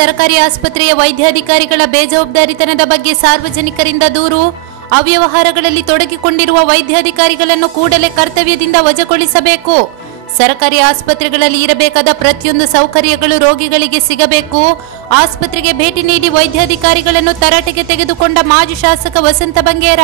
ಸರ್ಕಾರಿ ಆಸ್ಪತ್ರೆಯ ವೈದ್ಯಾಧಿಕಾರಿಗಳ ಬೇಜವಾಬ್ದಾರಿತನದ ಬಗ್ಗೆ ಸಾರ್ವಜನಿಕರಿಂದ ದೂರು. ಅವ್ಯವಹಾರಗಳಲ್ಲಿ ತೊಡಗಿಕೊಂಡಿರುವ ವೈದ್ಯಾಧಿಕಾರಿಗಳನ್ನು ಕೂಡಲೇ ಕರ್ತವ್ಯದಿಂದ ವಜಾಗೊಳಿಸಬೇಕು. ಸರ್ಕಾರಿ ಆಸ್ಪತ್ರೆಗಳಲ್ಲಿ ಇರಬೇಕಾದ ಪ್ರತಿಯೊಂದು ಸೌಕರ್ಯಗಳು ರೋಗಿಗಳಿಗೆ ಸಿಗಬೇಕು. ಆಸ್ಪತ್ರೆಗೆ ಭೇಟಿ ನೀಡಿ ವೈದ್ಯಾಧಿಕಾರಿಗಳನ್ನು ತರಾಟೆಗೆ ತೆಗೆದುಕೊಂಡ ಮಾಜಿ ಶಾಸಕ ವಸಂತ ಬಂಗೇರ.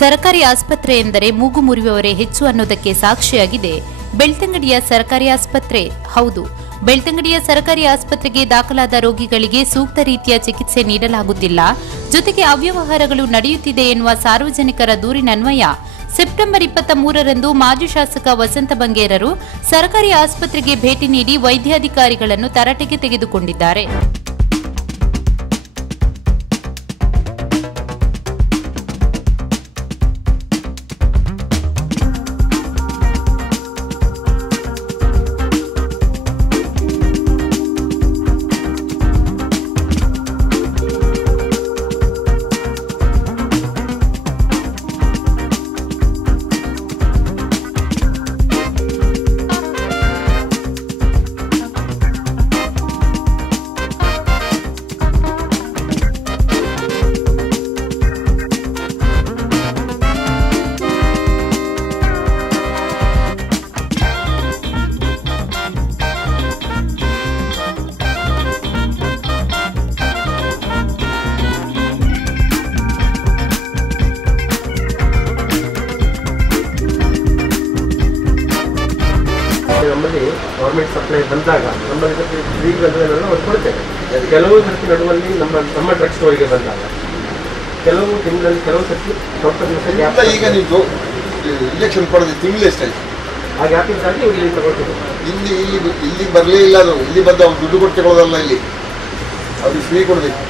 ಸರ್ಕಾರಿ ಆಸ್ಪತ್ರೆ ಎಂದರೆ ಮೂಗು ಮುರಿಯುವವರೇ ಹೆಚ್ಚು ಅನ್ನೋದಕ್ಕೆ ಸಾಕ್ಷಿಯಾಗಿದೆ ಬೆಳ್ತಂಗಡಿಯ ಸರ್ಕಾರಿ ಆಸ್ಪತ್ರೆ. ಹೌದು, ಬೆಳ್ತಂಗಡಿಯ ಸರ್ಕಾರಿ ಆಸ್ಪತ್ರೆಗೆ ದಾಖಲಾದ ರೋಗಿಗಳಿಗೆ ಸೂಕ್ತ ರೀತಿಯ ಚಿಕಿತ್ಸೆ ನೀಡಲಾಗುತ್ತಿಲ್ಲ, ಜೊತೆಗೆ ಅವ್ಯವಹಾರಗಳು ನಡೆಯುತ್ತಿದೆ ಎನ್ನುವ ಸಾರ್ವಜನಿಕರ ದೂರಿನನ್ವಯ ಸೆಪ್ಟೆಂಬರ್ 23ರಂದು ಮಾಜಿ ಶಾಸಕ ವಸಂತ ಬಂಗೇರರು ಸರ್ಕಾರಿ ಆಸ್ಪತ್ರೆಗೆ ಭೇಟಿ ನೀಡಿ ವೈದ್ಯಾಧಿಕಾರಿಗಳನ್ನು ತರಾಟೆಗೆ ತೆಗೆದುಕೊಂಡಿದ್ದಾರೆ. ನಮ್ಮಲ್ಲಿ ಗೌರ್ಮೆಂಟ್ ಸಪ್ಲೈ ಬಂದಾಗ ನಮ್ಮಲ್ಲಿ ಫ್ರೀ ಬಂದದನ್ನೆಲ್ಲ ಅವ್ರು ಕೊಡ್ತೇವೆ. ಕೆಲವು ಸರ್ತಿ ನಡುವಲ್ಲಿ ನಮ್ಮ ಡ್ರಗ್ ಸ್ಟೋರಿಗೆ ಬಂದಾಗ ಕೆಲವು ತಿಂಗಳಲ್ಲಿ ಕೆಲವು ಸರ್ತಿ ಡಾಕ್ಟರ್ ಈಗ ನೀವು ಇಂಜೆಕ್ಷನ್ ಕೊಡೋದು ತಿಂಗಳು ಎಷ್ಟಾಯ್ತು? ಆ ಗ್ಯಾಪಿಂದಾಗಿ ಇವ್ರು ಇಲ್ಲಿ ತಗೊಳ್ತೀವಿ. ಇಲ್ಲಿ ಬರಲೇ ಇಲ್ಲ, ಅದು ಇಲ್ಲಿ ಬಂದು ಅವ್ರು ದುಡ್ಡು ಕೊಟ್ಟು ತಗೊಳ್ಳೋದಲ್ಲ, ಇಲ್ಲಿ ಅವ್ರಿಗೆ ಫ್ರೀ ಕೊಡಬೇಕು.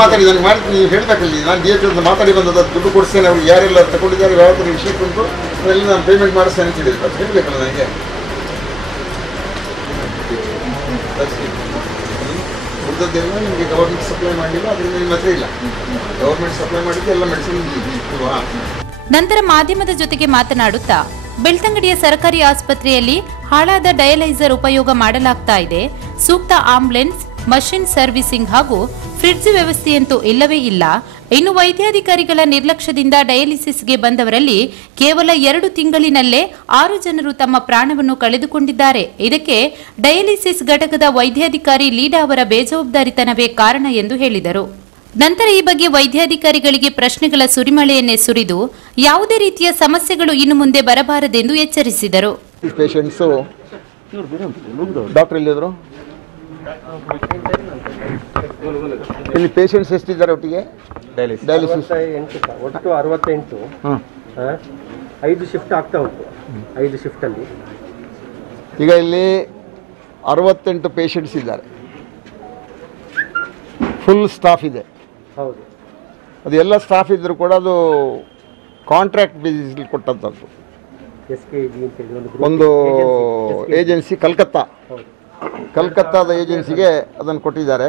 ಮಾತಾಡಿ ನನಗೆ ಮಾಡಿ ನೀವು ಹೇಳ್ಬೇಕಲ್ಲಿ, ನಾನು ಡಿ ಎಚ್ ಮಾತಾಡಿ ಬಂದದ್ದು ದುಡ್ಡು ಕೊಡಿಸ್ತೇನೆ, ಅವ್ರಿಗೆ ಯಾರೆಲ್ಲ ತಗೊಂಡಿದ್ದಾರೆ ಯಾವ ಥರ ವಿಷಯ ಬಂತು ಅದೆಲ್ಲ ನಾನು ಪೇಮೆಂಟ್ ಮಾಡಿಸ್ತೇನೆ ಅಂತ ಹೇಳಿದ್ರು. ಅದು ಹೇಳಬೇಕಲ್ಲ ನನಗೆ. ಉಳಿದದ್ದೆಲ್ಲ ನಿಮಗೆ ಗೌರ್ಮೆಂಟ್ ಸಪ್ಲೈ ಮಾಡಲಿಲ್ಲ, ಅದರಿಂದ ನಿಮ್ಮ ಹತ್ರ ಇಲ್ಲ. ಗೌರ್ಮೆಂಟ್ ಸಪ್ಲೈ ಮಾಡಿದ್ದು ಎಲ್ಲ ಮೆಡಿಸಿನ್ ಇಲ್ವಾ. ನಂತರ ಮಾಧ್ಯಮದ ಜೊತೆಗೆ ಮಾತನಾಡುತ್ತಾ ಬೆಳ್ತಂಗಡಿಯ ಸರ್ಕಾರಿ ಆಸ್ಪತ್ರೆಯಲ್ಲಿ ಹಾಳಾದ ಡಯಲೈಸರ್ ಉಪಯೋಗ ಮಾಡಲಾಗ್ತಾ ಇದೆ, ಸೂಕ್ತ ಆಂಬ್ಯುಲೆನ್ಸ್, ಮಷಿನ್ ಸರ್ವಿಸಿಂಗ್ ಹಾಗೂ ಫ್ರಿಡ್ಜ್ ವ್ಯವಸ್ಥೆಯಂತೂ ಇಲ್ಲವೇ ಇಲ್ಲ. ಇನ್ನು ವೈದ್ಯಾಧಿಕಾರಿಗಳ ನಿರ್ಲಕ್ಷ್ಯದಿಂದ ಡಯಾಲಿಸಿಸ್ಗೆ ಬಂದವರಲ್ಲಿ ಕೇವಲ 2 ತಿಂಗಳಿನಲ್ಲೇ 6 ಜನರು ತಮ್ಮ ಪ್ರಾಣವನ್ನು ಕಳೆದುಕೊಂಡಿದ್ದಾರೆ. ಇದಕ್ಕೆ ಡಯಾಲಿಸಿಸ್ ಘಟಕದ ವೈದ್ಯಾಧಿಕಾರಿ ಲೀಡಾ ಅವರ ಬೇಜವಾಬ್ದಾರಿತನವೇ ಕಾರಣ ಎಂದು ಹೇಳಿದರು. ನಂತರ ಈ ಬಗ್ಗೆ ವೈದ್ಯಾಧಿಕಾರಿಗಳಿಗೆ ಪ್ರಶ್ನೆಗಳ ಸುರಿಮಳೆಯನ್ನೇ ಸುರಿದು ಯಾವುದೇ ರೀತಿಯ ಸಮಸ್ಯೆಗಳು ಇನ್ನು ಮುಂದೆ ಬರಬಾರದೆಂದು ಎಚ್ಚರಿಸಿದರು. ಇಲ್ಲಿ ಪೇಷಂಟ್ಸ್ ಎಷ್ಟಿದ್ದಾರೆ ಒಟ್ಟಿಗೆ? ಡಯಾಲಿಸಿಸ್ ಒಟ್ಟು 68. 5 ಶಿಫ್ಟ್ ಆಗ್ತಾ ಉಂಟು. 5 ಶಿಫ್ಟಲ್ಲಿ ಈಗ ಇಲ್ಲಿ 68 ಪೇಷಂಟ್ಸ್ ಇದ್ದಾರೆ. ಫುಲ್ ಸ್ಟಾಫ್ ಇದೆ. ಹೌದು, ಅದು ಎಲ್ಲ ಸ್ಟಾಫ್ ಇದ್ದರೂ ಕೂಡ ಅದು ಕಾಂಟ್ರಾಕ್ಟ್ ಬೇಸಿಸ್ಲಿ ಕೊಟ್ಟಂಥದ್ದು. ಒಂದು ಏಜೆನ್ಸಿ ಕಲ್ಕತ್ತಾದ ಏಜೆನ್ಸಿಗೆ ಅದನ್ನು ಕೊಟ್ಟಿದ್ದಾರೆ.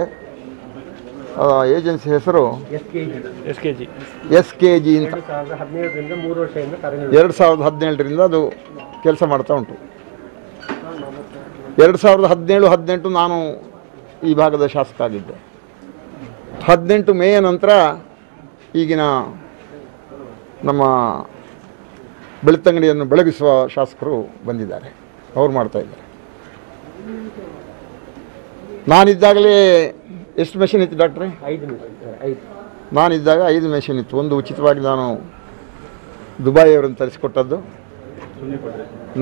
ಏಜೆನ್ಸಿ ಹೆಸರು SKG ಅಂತ. 2017ರಿಂದ ಅದು ಕೆಲಸ ಮಾಡ್ತಾ ಉಂಟು. 2017-18 ನಾನು ಈ ಭಾಗದ ಶಾಸಕ ಆಗಿದ್ದೆ. 18 ಮೇಯ ನಂತರ ಈಗಿನ ನಮ್ಮ ಬೆಳ್ತಂಗಡಿಯನ್ನು ಬೆಳಗಿಸುವ ಶಾಸಕರು ಬಂದಿದ್ದಾರೆ, ಅವ್ರು ಮಾಡ್ತಾ ಇದ್ದಾರೆ. ನಾನಿದ್ದಾಗಲೇ ಎಷ್ಟು ಮೆಷಿನ್ ಇತ್ತು ಡಾಕ್ಟ್ರೆ? 5. ನಾನಿದ್ದಾಗ 5 ಮೆಷಿನ್ ಇತ್ತು. ಒಂದು ಉಚಿತವಾಗಿ ನಾನು ದುಬಾಯಿಯವರನ್ನು ತರಿಸಿಕೊಟ್ಟದ್ದು,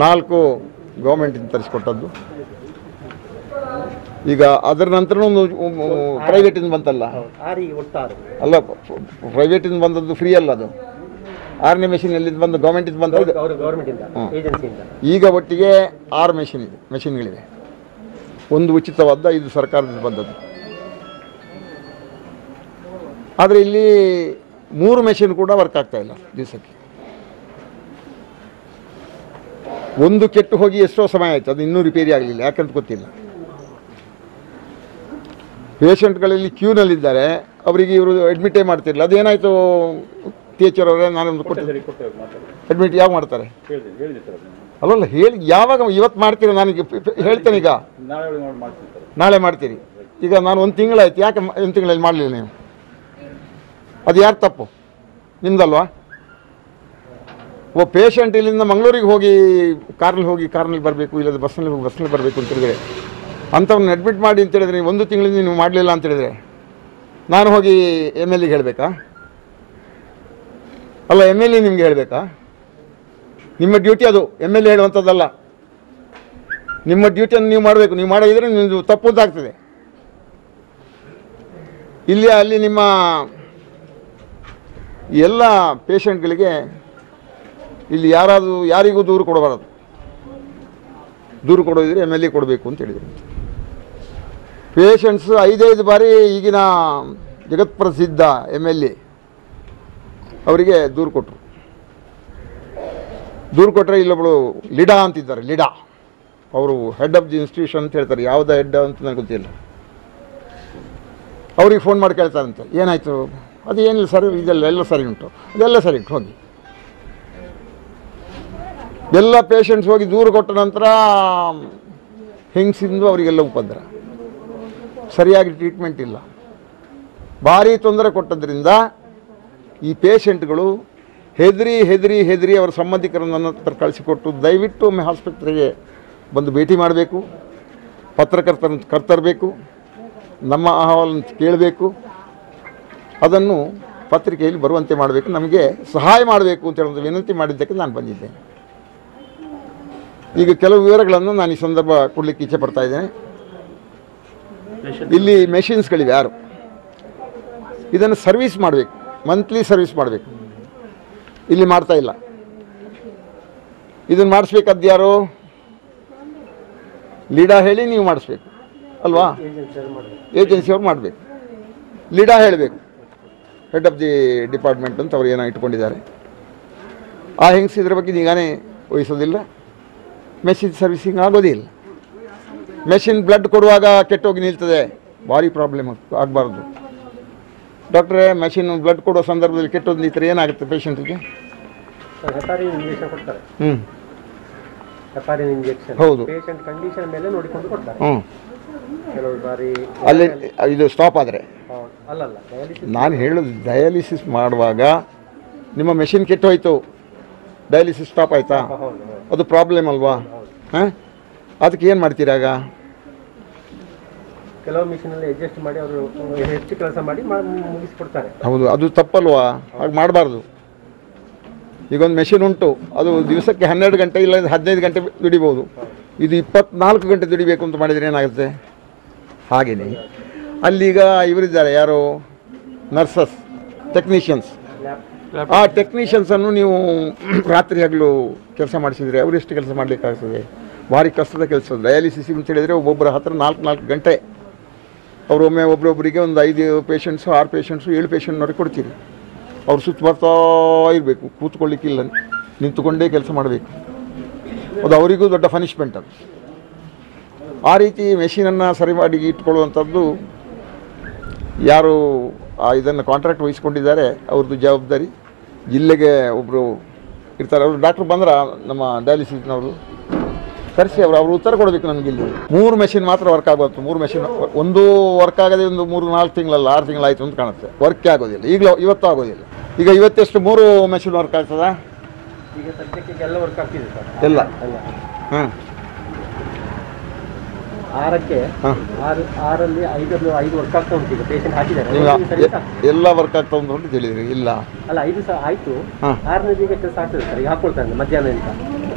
4 ಗೌರ್ಮೆಂಟಿಂದ ತರಿಸಿಕೊಟ್ಟದ್ದು. ಈಗ ಅದರ ನಂತರ ಒಂದು ಪ್ರೈವೇಟಿಂದ ಬಂತಲ್ಲ, ಅಲ್ಲ ಪ್ರೈವೇಟಿಂದ ಬಂದದ್ದು ಫ್ರೀ ಅಲ್ಲ, ಅದು 6ನೇ ಮೆಷಿನ್ ಎಲ್ಲಿಂದ ಬಂದು ಗೌರ್ಮೆಂಟಿಂದ ಬಂದ. ಈಗ ಒಟ್ಟಿಗೆ 6 ಮೆಷಿನ್ಗಳಿವೆ. ಒಂದು ಉಚಿತವಾದ, ಇದು ಸರ್ಕಾರದಿಂದ ಬಂದದ್ದು. ಆದರೆ ಇಲ್ಲಿ 3 ಮೆಷಿನ್ ಕೂಡ ವರ್ಕ್ ಆಗ್ತಾ ಇಲ್ಲ ದಿವಸಕ್ಕೆ. ಒಂದು ಕೆಟ್ಟು ಹೋಗಿ ಎಷ್ಟೋ ಸಮಯ ಆಯಿತು, ಅದು ಇನ್ನೂ ರಿಪೇರಿ ಆಗಲಿಲ್ಲ, ಯಾಕಂತ ಗೊತ್ತಿಲ್ಲ. ಪೇಷಂಟ್ಗಳಲ್ಲಿ ಕ್ಯೂನಲ್ಲಿದ್ದಾರೆ, ಅವರಿಗೆ ಇವರು ಅಡ್ಮಿಟೇ ಮಾಡ್ತಿರಲಿಲ್ಲ. ಅದೇನಾಯಿತು THR ಅವರೇ, ನಾನೊಂದು ಕೊಟ್ಟಿದ್ದೆ ಅಡ್ಮಿಟ್ ಯಾವ ಮಾಡ್ತಾರೆ? ಅಲ್ಲಲ್ಲ ಹೇಳಿ ಯಾವಾಗ ಇವತ್ತು ಮಾಡ್ತೀರಿ ನನಗೆ ಹೇಳ್ತೇನೆ. ಈಗ ನಾಳೆ ಮಾಡ್ತೀರಿ. ಈಗ ನಾನು ಒಂದು ತಿಂಗಳಾಯ್ತು, ಯಾಕೆ 1 ತಿಂಗಳಲ್ಲಿ ಮಾಡಲಿಲ್ಲ ನೀವು? ಅದು ಯಾರು ತಪ್ಪು? ನಿಮ್ದಲ್ವಾ? ಒಬ್ಬ ಪೇಷಂಟ್ ಇಲ್ಲಿಂದ ಮಂಗಳೂರಿಗೆ ಹೋಗಿ ಕಾರ್ನಲ್ಲಿ ಬರಬೇಕು, ಇಲ್ಲದ ಬಸ್ನಲ್ಲಿ ಬರಬೇಕು ಅಂತ ಹೇಳಿದರೆ ಅಂಥವ್ರನ್ನ ಅಡ್ಮಿಟ್ ಮಾಡಿ ಅಂತ ಹೇಳಿದ್ರೆ 1 ತಿಂಗಳಿಂದ ನೀವು ಮಾಡಲಿಲ್ಲ ಅಂತ ಹೇಳಿದರೆ ನಾನು ಹೋಗಿ MLAಗೆ ಹೇಳಬೇಕಾ? ಅಲ್ಲ, MLA ನಿಮಗೆ ಹೇಳಬೇಕಾ? ನಿಮ್ಮ ಡ್ಯೂಟಿ ಅದು, MLA ಹೇಳುವಂಥದ್ದಲ್ಲ. ನಿಮ್ಮ ಡ್ಯೂಟಿಯನ್ನು ನೀವು ಮಾಡಬೇಕು. ನೀವು ಮಾಡಿದರೆ ನಿಮ್ಮದು ತಪ್ಪು ಅಂತ ಆಗ್ತದೆ. ಅಲ್ಲಿ ನಿಮ್ಮ ಎಲ್ಲ ಪೇಷಂಟ್ಗಳಿಗೆ ಇಲ್ಲಿ ಯಾರಿಗೂ ದೂರು ಕೊಡಬಾರದು. ದೂರು ಕೊಡೋದಿದ್ರೆ MLA ಕೊಡಬೇಕು ಅಂತ ಹೇಳಿದರು. ಪೇಷಂಟ್ಸ್ 5 ಬಾರಿ ಈಗಿನ ಜಗತ್ಪ್ರಸಿದ್ಧ MLA ಅವರಿಗೆ ದೂರು ಕೊಟ್ಟರು. ದೂರು ಕೊಟ್ಟರೆ ಇಲ್ಲೊಬ್ಬಳು ಲಿಡಾ ಅಂತಿದ್ದಾರೆ. ಲಿಡಾ ಅವರು ಹೆಡ್ ಆಫ್ ದಿ ಇನ್ಸ್ಟಿಟ್ಯೂಷನ್ ಅಂತ ಹೇಳ್ತಾರೆ. ಯಾವುದ ಹೆಡ್ ಅಂತ ನನಗೆ ಗೊತ್ತಿಲ್ಲ. ಅವ್ರಿಗೆ ಫೋನ್ ಮಾಡಿ ಕೇಳ್ತಾರಂತೆ, ಏನಾಯಿತು? ಅದು ಏನಿಲ್ಲ ಸರ್, ಎಲ್ಲ ಸರಿ ಉಂಟು, ಅದೆಲ್ಲ ಸರಿ ಉಂಟು, ಹೋಗಿ. ಎಲ್ಲ ಪೇಷಂಟ್ಸ್ ಹೋಗಿ ದೂರು ಕೊಟ್ಟ ನಂತರ ಹೆಂಗಸಿಂದು ಅವರಿಗೆಲ್ಲ ಉಪದ್ರ, ಸರಿಯಾಗಿ ಟ್ರೀಟ್ಮೆಂಟ್ ಇಲ್ಲ, ಭಾರಿ ತೊಂದರೆ ಕೊಟ್ಟದ್ರಿಂದ ಈ ಪೇಷಂಟ್ಗಳು ಹೆದರಿ ಅವರ ಸಂಬಂಧಿಕರನ್ನು ನನ್ನ ಹತ್ರ ಕಳಿಸಿಕೊಟ್ಟು ದಯವಿಟ್ಟು ಒಮ್ಮೆ ಆಸ್ಪತ್ರೆಗೆ ಬಂದು ಭೇಟಿ ಮಾಡಬೇಕು, ಪತ್ರಕರ್ತರನ್ನು ಕರ್ತರಬೇಕು, ನಮ್ಮ ಅಹವಾಲನ್ನು ಕೇಳಬೇಕು, ಅದನ್ನು ಪತ್ರಿಕೆಯಲ್ಲಿ ಬರುವಂತೆ ಮಾಡಬೇಕು, ನಮಗೆ ಸಹಾಯ ಮಾಡಬೇಕು ಅಂತ ಹೇಳೋದು ವಿನಂತಿ ಮಾಡಿದ್ದಕ್ಕೆ ನಾನು ಬಂದಿದ್ದೇನೆ. ಈಗ ಕೆಲವು ವಿವರಗಳನ್ನು ನಾನು ಈ ಸಂದರ್ಭ ಕೊಡಲಿಕ್ಕೆ ಇಚ್ಛೆ ಪಡ್ತಾ ಇದ್ದೇನೆ. ಇಲ್ಲಿ ಮೆಷಿನ್ಸ್ಗಳಿವೆ, ಯಾರು ಇದನ್ನು ಸರ್ವಿಸ್ ಮಾಡಬೇಕು, ಮಂತ್ಲಿ ಸರ್ವಿಸ್ ಮಾಡಬೇಕು. ಇಲ್ಲಿ ಮಾಡ್ತಾ ಇಲ್ಲ. ಇದನ್ನು ಮಾಡಿಸ್ಬೇಕಾದ್ದು ಯಾರು? ಲೀಡಾ ಹೇಳಿ ನೀವು ಮಾಡಿಸ್ಬೇಕು ಅಲ್ವಾ? ಏಜೆನ್ಸಿಯವ್ರು ಮಾಡಬೇಕು. ಲೀಡಾ ಹೇಳಬೇಕು, ಹೆಡ್ ಆಫ್ ದಿ ಡಿಪಾರ್ಟ್ಮೆಂಟ್ ಅಂತ ಅವ್ರು ಏನೋ ಇಟ್ಕೊಂಡಿದ್ದಾರೆ. ಆ ಹೆಂಗಸ್ ಇದ್ರ ಬಗ್ಗೆ ನಿಗಾನೇ ವಹಿಸೋದಿಲ್ಲ. ಮೆಷಿನ್ ಸರ್ವಿಸಿಂಗ್ ಆಗೋದೇ ಇಲ್ಲ. ಮೆಷಿನ್ ಬ್ಲಡ್ ಕೊಡುವಾಗ ಕೆಟ್ಟೋಗಿ ನಿಲ್ತದೆ, ಭಾರಿ ಪ್ರಾಬ್ಲಮ್ ಆಗಬಾರ್ದು. ಡಾಕ್ಟ್ರೇ, ಮೆಷಿನ್ ಬ್ಲಡ್ ಕೊಡೋ ಸಂದರ್ಭದಲ್ಲಿ ಕೆಟ್ಟೋದು ನಿಂತರೆ ಏನಾಗುತ್ತೆ ಪೇಷಂಟಿಗೆ? ಹೌದು, ಅಲ್ಲಿ ಇದು ಸ್ಟಾಪ್ ಆದರೆ ನಾನು ಹೇಳೋದು, ಡಯಾಲಿಸಿಸ್ ಮಾಡುವಾಗ ನಿಮ್ಮ ಮೆಷಿನ್ ಕೆಟ್ಟೋಯ್ತು, ಡಯಾಲಿಸಿಸ್ ಸ್ಟಾಪ್ ಆಯಿತಾ? ಅದು ಪ್ರಾಬ್ಲಮ್ ಅಲ್ವಾ? ಹಾಂ, ಅದಕ್ಕೆ ಏನು ಮಾಡ್ತೀರಾಗ? ಕೆಲವು ಮಿಷಿನಲ್ಲಿ ಅಡ್ಜಸ್ಟ್ ಮಾಡಿ ಅವರು ಹೆಚ್ಚು ಕೆಲಸ ಮಾಡಿ ಮುಗಿಸ್ಕೊಡ್ತಾರೆ. ಹೌದು, ಅದು ತಪ್ಪಲ್ವಾ? ಹಾಗೆ ಮಾಡಬಾರ್ದು. ಈಗೊಂದು ಮೆಷಿನ್ ಉಂಟು, ಅದು ದಿವಸಕ್ಕೆ 12 ಗಂಟೆ ಇಲ್ಲ 15 ಗಂಟೆ ದುಡಿಬೋದು. ಇದು 24 ಗಂಟೆ ದುಡಿಬೇಕು ಅಂತ ಮಾಡಿದರೆ ಏನಾಗುತ್ತೆ? ಹಾಗೆಯೇ ಅಲ್ಲೀಗ ಇವರಿದ್ದಾರೆ, ಯಾರು? Nurses, technicians. ಆ ಟೆಕ್ನಿಷಿಯನ್ಸನ್ನು ನೀವು ರಾತ್ರಿ ಹಗಲು ಕೆಲಸ ಮಾಡಿಸಿದರೆ ಅವರು ಎಷ್ಟು ಕೆಲಸ ಮಾಡಲಿಕ್ಕಾಗ್ತದೆ? ಭಾರಿ ಕಷ್ಟದ ಕೆಲಸ. ಡಯಾಲಿಸಿಸ್ ಅಂತ ಹೇಳಿದರೆ ಒಬ್ಬೊಬ್ಬರ ಹತ್ರ 4 ಗಂಟೆ. ಅವರು ಒಮ್ಮೆ ಒಬ್ಬರೊಬ್ಬರಿಗೆ ಒಂದು 5 ಪೇಷಂಟ್ಸು 6 ಪೇಷಂಟ್ಸು 7 ಪೇಷಂಟ್ನವ್ರಿಗೆ ಕೊಡ್ತೀರಿ. ಅವ್ರು ಸುತ್ತ ಬರ್ತಾ ಇರಬೇಕು, ಕೂತ್ಕೊಳ್ಳಿಕ್ಕಿಲ್ಲ, ನಿಂತುಕೊಂಡೇ ಕೆಲಸ ಮಾಡಬೇಕು. ಅದು ಅವರಿಗೂ ದೊಡ್ಡ ಪನಿಷ್ಮೆಂಟ್ ಅದು. ಆ ರೀತಿ ಮೆಷಿನನ್ನು ಸರಿ ಮಾಡಿ ಇಟ್ಕೊಳ್ಳುವಂಥದ್ದು ಯಾರು ಇದನ್ನು ಕಾಂಟ್ರಾಕ್ಟ್ ವಹಿಸ್ಕೊಂಡಿದ್ದಾರೆ ಅವ್ರದ್ದು ಜವಾಬ್ದಾರಿ. ಜಿಲ್ಲೆಗೆ ಒಬ್ಬರು ಇರ್ತಾರೆ, ಅವರು ಡಾಕ್ಟ್ರು ಬಂದ್ರೆ ನಮ್ಮ ಡಯಾಲಿಸಿಸ್ನವರು ಕರೆಸಿ ಅವರು ಉತ್ತರ ಕೊಡಬೇಕು ನಮಗೆ. ಇಲ್ಲಿ 3 ಮೆಷಿನ್ ಮಾತ್ರ ವರ್ಕ್ ಆಗುತ್ತೆ. 3 ಮೆಷಿನ್ ಒಂದು ವರ್ಕ್ ಆಗದೆ ಒಂದು 3-4 ತಿಂಗಳಲ್ಲ 6 ತಿಂಗಳಾಯಿತು ಅಂತ ಕಾಣುತ್ತೆ. ವರ್ಕೇ ಆಗೋದಿಲ್ಲ. ಇವತ್ತು ಆಗೋದಿಲ್ಲ. ಈಗ ಇವತ್ತೆಷ್ಟು 3 ಮೆಷಿನ್ ವರ್ಕ್ ಆಗ್ತದಾ? ಈಗ ಸದ್ಯಕ್ಕೆ ಎಲ್ಲ ವರ್ಕ್ ಆಗ್ತಿದೆ ಸರ್, ಎಲ್ಲ. ಹಾಂ, 6ಕ್ಕೆ 6ರಲ್ಲಿ 5 ವರ್ಕ್ ಆಗ್ತಾ ಉಂಟು. ಈಗ ಪೇಷಂಟ್ ಹಾಕಿದ್ದಾರೆ, ಎಲ್ಲ ವರ್ಕ್ ಆಗ್ತಾ ಉಂಟು ಅಂತ ಹೇಳಿದ್ರಿ? ಇಲ್ಲ ಅಲ್ಲ, 5 ಸಹ ಆಯಿತು. 6ನೇದು ಈಗ ಕೆಲಸ ಆಗ್ತದೆ ಸರ್, ಈಗ ಹಾಕೊಳ್ತಾರೆ ಮಧ್ಯಾಹ್ನ ಅಂತ.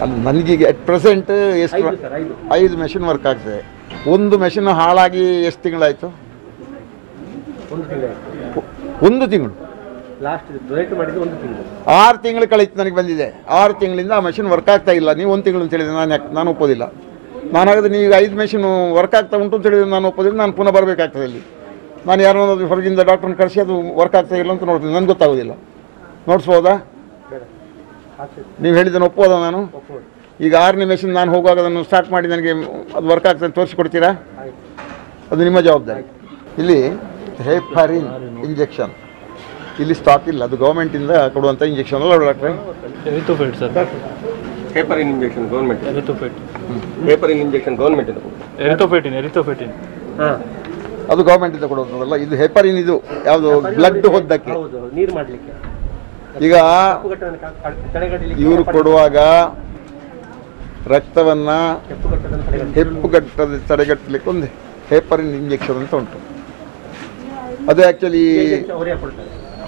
ಅಲ್ಲಿ ನನಗೀಗ ಅಟ್ ಪ್ರೆಸೆಂಟ್ ಎಷ್ಟು? 5 ಮೆಷಿನ್ ವರ್ಕ್ ಆಗ್ತದೆ. ಒಂದು ಮೆಷಿನ್ ಹಾಳಾಗಿ ಎಷ್ಟು ತಿಂಗಳಾಯಿತು? 1 ತಿಂಗಳು. 1 ತಿಂಗಳು ಲಾಸ್ಟ್ ಡೊನೇಟ್ ಮಾಡಿದ್ದು 1 ತಿಂಗಳು. 6 ತಿಂಗಳು ಕಳೀತು ನನಗೆ ಬಂದಿದೆ. 6 ತಿಂಗಳಿಂದ ಆ ಮೆಷಿನ್ ವರ್ಕ್ ಆಗ್ತಾ ಇಲ್ಲ. ನೀವು 1 ತಿಂಗಳು ಅಂತ ಹೇಳಿದ್ರೆ ನಾನು ಒಪ್ಪೋದಿಲ್ಲ. ನಾನು ಹಾಗಾದ್ರೆ ನೀವು 5 ಮೆಷಿನ್ ವರ್ಕ್ ಆಗ್ತಾ ಉಂಟು ಅಂತ ಹೇಳಿದ್ರೆ ನಾನು ಒಪ್ಪೋದಿಲ್ಲ. ನಾನು ಪುನಃ ಬರಬೇಕಾಗ್ತದೆ ಇಲ್ಲಿ. ನಾನು ಯಾರೋ ಹೊರಗಿಂದ ಡಾಕ್ಟ್ರನ್ನ ಕಳಿಸಿ ಅದು ವರ್ಕ್ ಆಗ್ತಾ ಇಲ್ಲ ಅಂತ ನೋಡ್ತೀನಿ. ನನಗೆ ಗೊತ್ತಾಗೋದಿಲ್ಲ. ನೋಡಿಸ್ಬೋದಾ? ನೀವು ಹೇಳಿದ್ದನ್ನು ಒಪ್ಪೋದಾ? ನಾನು ಈಗ 6ನೇ ಮೆಷಿನ್ ನಾನು ಹೋಗುವಾಗ ಅದನ್ನು ಸ್ಟಾರ್ಟ್ ಮಾಡಿ ನನಗೆ ಅದು ವರ್ಕ್ ಆಗ್ತದೆ ತೋರಿಸಿಕೊಡ್ತೀರಾ? ಅದು ನಿಮ್ಮ ಜವಾಬ್ದಾರಿ. ಇಲ್ಲಿ ಹೆಪಾರಿನ್ ಇಂಜೆಕ್ಷನ್ ಇಲ್ಲಿ ಸ್ಟಾಕ್ ಇಲ್ಲ. ಅದು ಗೌರ್ಮೆಂಟಿಂದ ಕೊಡುವಂಥ ಇಂಜೆಕ್ಷನ್ ಅಲ್ಲ ಡಾಕ್ಟ್ರೆ? ಹೇಪರಿನ್ ಇಂಜೆಕ್ಷನ್ ಗೌರ್ಮೆಂಟ್, ಹೇಪರಿನ್ ಇಂಜೆಕ್ಷನ್ ಗೌರ್ಮೆಂಟ್ ಎರಿಥೋಫೆಟಿನ್ ಅದು ಗೌರ್ಮೆಂಟಿಂದ ಕೊಡುವಂಥದ್ದಲ್ಲ. ಇದು ಹೆಪರಿನ್, ಇದು ಯಾವುದು ಬ್ಲಡ್ ಹೊದ್ದಕ್ಕೆ. ನೀರು ಮಾಡಲಿಕ್ಕೆ ಈಗ ಇವರು ಕೊಡುವಾಗ ರಕ್ತವನ್ನು ಹೆಪ್ಪುಗಟ್ಟದ ತಡೆಗಟ್ಟಲಿಕ್ಕೆ ಒಂದು ಹೇಪರಿನ್ ಇಂಜೆಕ್ಷನ್ ಅಂತ ಉಂಟು. ಅದು ಆ್ಯಕ್ಚುಲಿ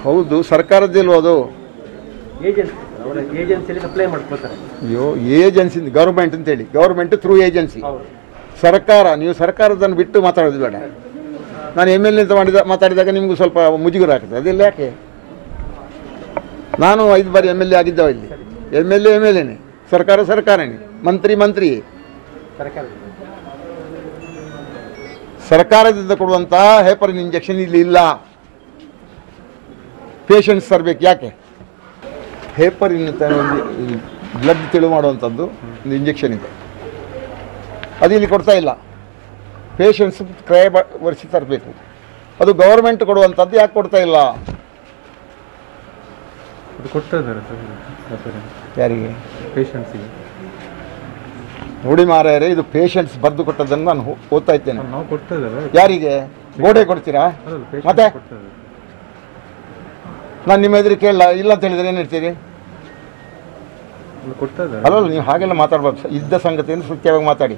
ಹೌದು, ಸರ್ಕಾರದ್ದಿಲ್ವ ಅದು? ಅಯ್ಯೋ, ಏಜೆನ್ಸಿ ಗೌರ್ಮೆಂಟ್ ಅಂತೇಳಿ, ಗೌರ್ಮೆಂಟ್ ಥ್ರೂ ಏಜೆನ್ಸಿ. ಸರ್ಕಾರ, ನೀವು ಸರ್ಕಾರದನ್ನು ಬಿಟ್ಟು ಮಾತಾಡೋದು ಬೇಡ. ನಾನು MLA ಅಂತ ಮಾತಾಡಿದಾಗ ನಿಮಗೂ ಸ್ವಲ್ಪ ಮುಜುಗರ ಆಗ್ತದೆ. ಅದೆಲ್ಲ ಯಾಕೆ? ನಾನು 5 ಬಾರಿ MLA ಆಗಿದ್ದವ ಇಲ್ಲಿ. MLAನೇ, ಸರ್ಕಾರನೇ, ಮಂತ್ರಿ. ಸರ್ಕಾರದಿಂದ ಕೊಡುವಂತಹ ಹೇಪರಿನ್ ಇಂಜೆಕ್ಷನ್ ಇಲ್ಲಿ ಇಲ್ಲ. ಪೇಷಂಟ್ಸ್ ತರಬೇಕು. ಯಾಕೆ? ಹೇಪರಿನ್ ಅಂತ ಒಂದು ಬ್ಲಡ್ ತೆಳು ಮಾಡುವಂಥದ್ದು ಒಂದು ಇಂಜೆಕ್ಷನ್ ಇದೆ, ಅದು ಇಲ್ಲಿ ಕೊಡ್ತಾ ಇಲ್ಲ. ಪೇಷಂಟ್ಸ್ ಕ್ರಯ ವರ್ಷಿ ತರಬೇಕು. ಅದು ಗೌರ್ಮೆಂಟ್ ಕೊಡುವಂಥದ್ದು, ಯಾಕೆ ಕೊಡ್ತಾ ಇಲ್ಲ? ಯಾರಿಗೆ? ಪೇಷಂಟ್ಸಿಗೆ. ನೋಡಿ ಮಾರಾಯರೆ, ಇದು ಪೇಷಂಟ್ಸ್ ಬರೆದು ಕೊಟ್ಟದನ್ನು ನಾನು ಓದ್ತಾ ಇದ್ದೇನೆ. ನಾವು ಕೊಡ್ತಾ ಇದ್ದೇವೆ. ಯಾರಿಗೆ? ಗೋಡೆ ಕೊಡ್ತೀರಾ? ಮತ್ತೆ ನಾನು ನಿಮ್ಮ ಎದುರು ಕೇಳಲ್ಲ, ಇಲ್ಲ ಅಂತ ಹೇಳಿದ್ರೆ ಏನು ಹೇಳ್ತೀರಿ? ಅಲ್ಲ, ನೀವು ಹಾಗೆಲ್ಲ ಮಾತಾಡ್ಬಾರ್ದು. ಇದ್ದ ಸಂಗತಿಯನ್ನು ಸತ್ಯವಾಗಿ ಮಾತಾಡಿ.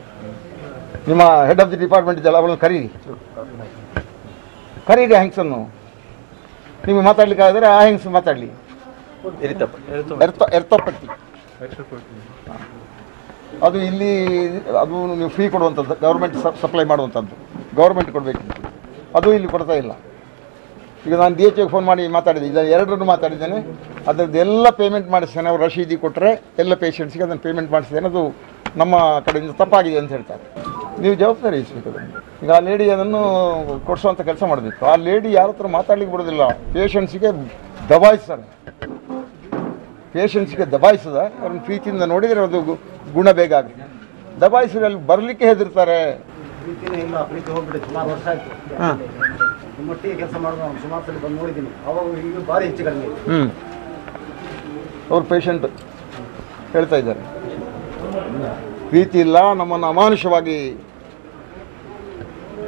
ನಿಮ್ಮ ಹೆಡ್ ಆಫ್ ದಿ ಡಿಪಾರ್ಟ್ಮೆಂಟ್ ಇದೆಯಲ್ಲ, ಅವಳನ್ನು ಕರೀರಿ ಹೆಂಗ್ಸನ್ನು. ನಿಮಗೆ ಮಾತಾಡ್ಲಿಕ್ಕಾದರೆ ಆ ಹೆಂಗ್ಸ್ ಮಾತಾಡಲಿ. ಎರ್ತಪಟ್ಟಿ ಅದು ಇಲ್ಲಿ, ಅದು ನೀವು ಫ್ರೀ ಕೊಡುವಂಥದ್ದು, ಗೌರ್ಮೆಂಟ್ ಸಪ್ಲೈ ಮಾಡುವಂಥದ್ದು, ಗೌರ್ಮೆಂಟ್ ಕೊಡಬೇಕು. ಅದು ಇಲ್ಲಿ ಕೊಡ್ತಾ ಇಲ್ಲ. ಈಗ ನಾನು DHOಗೆ ಫೋನ್ ಮಾಡಿ ಮಾತಾಡಿದೆ, ಇದನ್ನು 2 ಮಾತಾಡಿದ್ದೇನೆ. ಅದರದ್ದು ಎಲ್ಲ ಪೇಮೆಂಟ್ ಮಾಡಿಸ್ತೇನೆ. ಅವರು ರಶೀದಿ ಕೊಟ್ಟರೆ ಎಲ್ಲ ಪೇಷಂಟ್ಸ್ಗೆ ಅದನ್ನು ಪೇಮೆಂಟ್ ಮಾಡಿಸ್ತೇನೆ. ಅದು ನಮ್ಮ ಕಡೆಯಿಂದ ತಪ್ಪಾಗಿದೆ ಅಂತ ಹೇಳ್ತಾರೆ. ನೀವು ಜವಾಬ್ದಾರಿ ಇಸ್ಬೇಕು ಅದನ್ನು. ಈಗ ಆ ಲೇಡಿ ಅದನ್ನು ಕೊಡಿಸುವಂಥ ಕೆಲಸ ಮಾಡಬೇಕು. ಆ ಲೇಡಿ ಯಾರ ಹತ್ರ ಮಾತಾಡ್ಲಿಕ್ಕೆ ಬಿಡೋದಿಲ್ಲ. ಪೇಷಂಟ್ಸಿಗೆ ದಬಾಯಿಸ್ತಾರೆ. ಪೇಷಂಟ್ಸ್ಗೆ ದಬಾಯಿಸದ ಅವ್ರನ್ನ ಪ್ರೀತಿಯಿಂದ ನೋಡಿದರೆ ಒಂದು ಗುಣ ಬೇಗ ಆಗುತ್ತೆ. ದಬಾಯಿಸಿದ್ರೆ ಅಲ್ಲಿ ಬರಲಿಕ್ಕೆ ಹೆದರ್ತಾರೆ. ಪ್ರೀತಿ ಹೋಗ್ಬಿಟ್ಟು ಸುಮಾರು ವರ್ಷ ಆಯಿತು. ನಿಮ್ಮೊಟ್ಟಿಗೆ ಕೆಲಸ ಮಾಡೋದು ಸುಮಾರು ಸಲ ಬಂದು ನೋಡಿದ್ದೀನಿ. ಅವಾಗ ಈಗ ಭಾರಿ ಹೆಚ್ಚು ಕಡಿಮೆ. ಅವ್ರ ಪೇಷಂಟ್ ಹೇಳ್ತಾ ಇದ್ದಾರೆ, ಪ್ರೀತಿ ಇಲ್ಲ, ನಮ್ಮನ್ನು ಅಮಾನುಷವಾಗಿ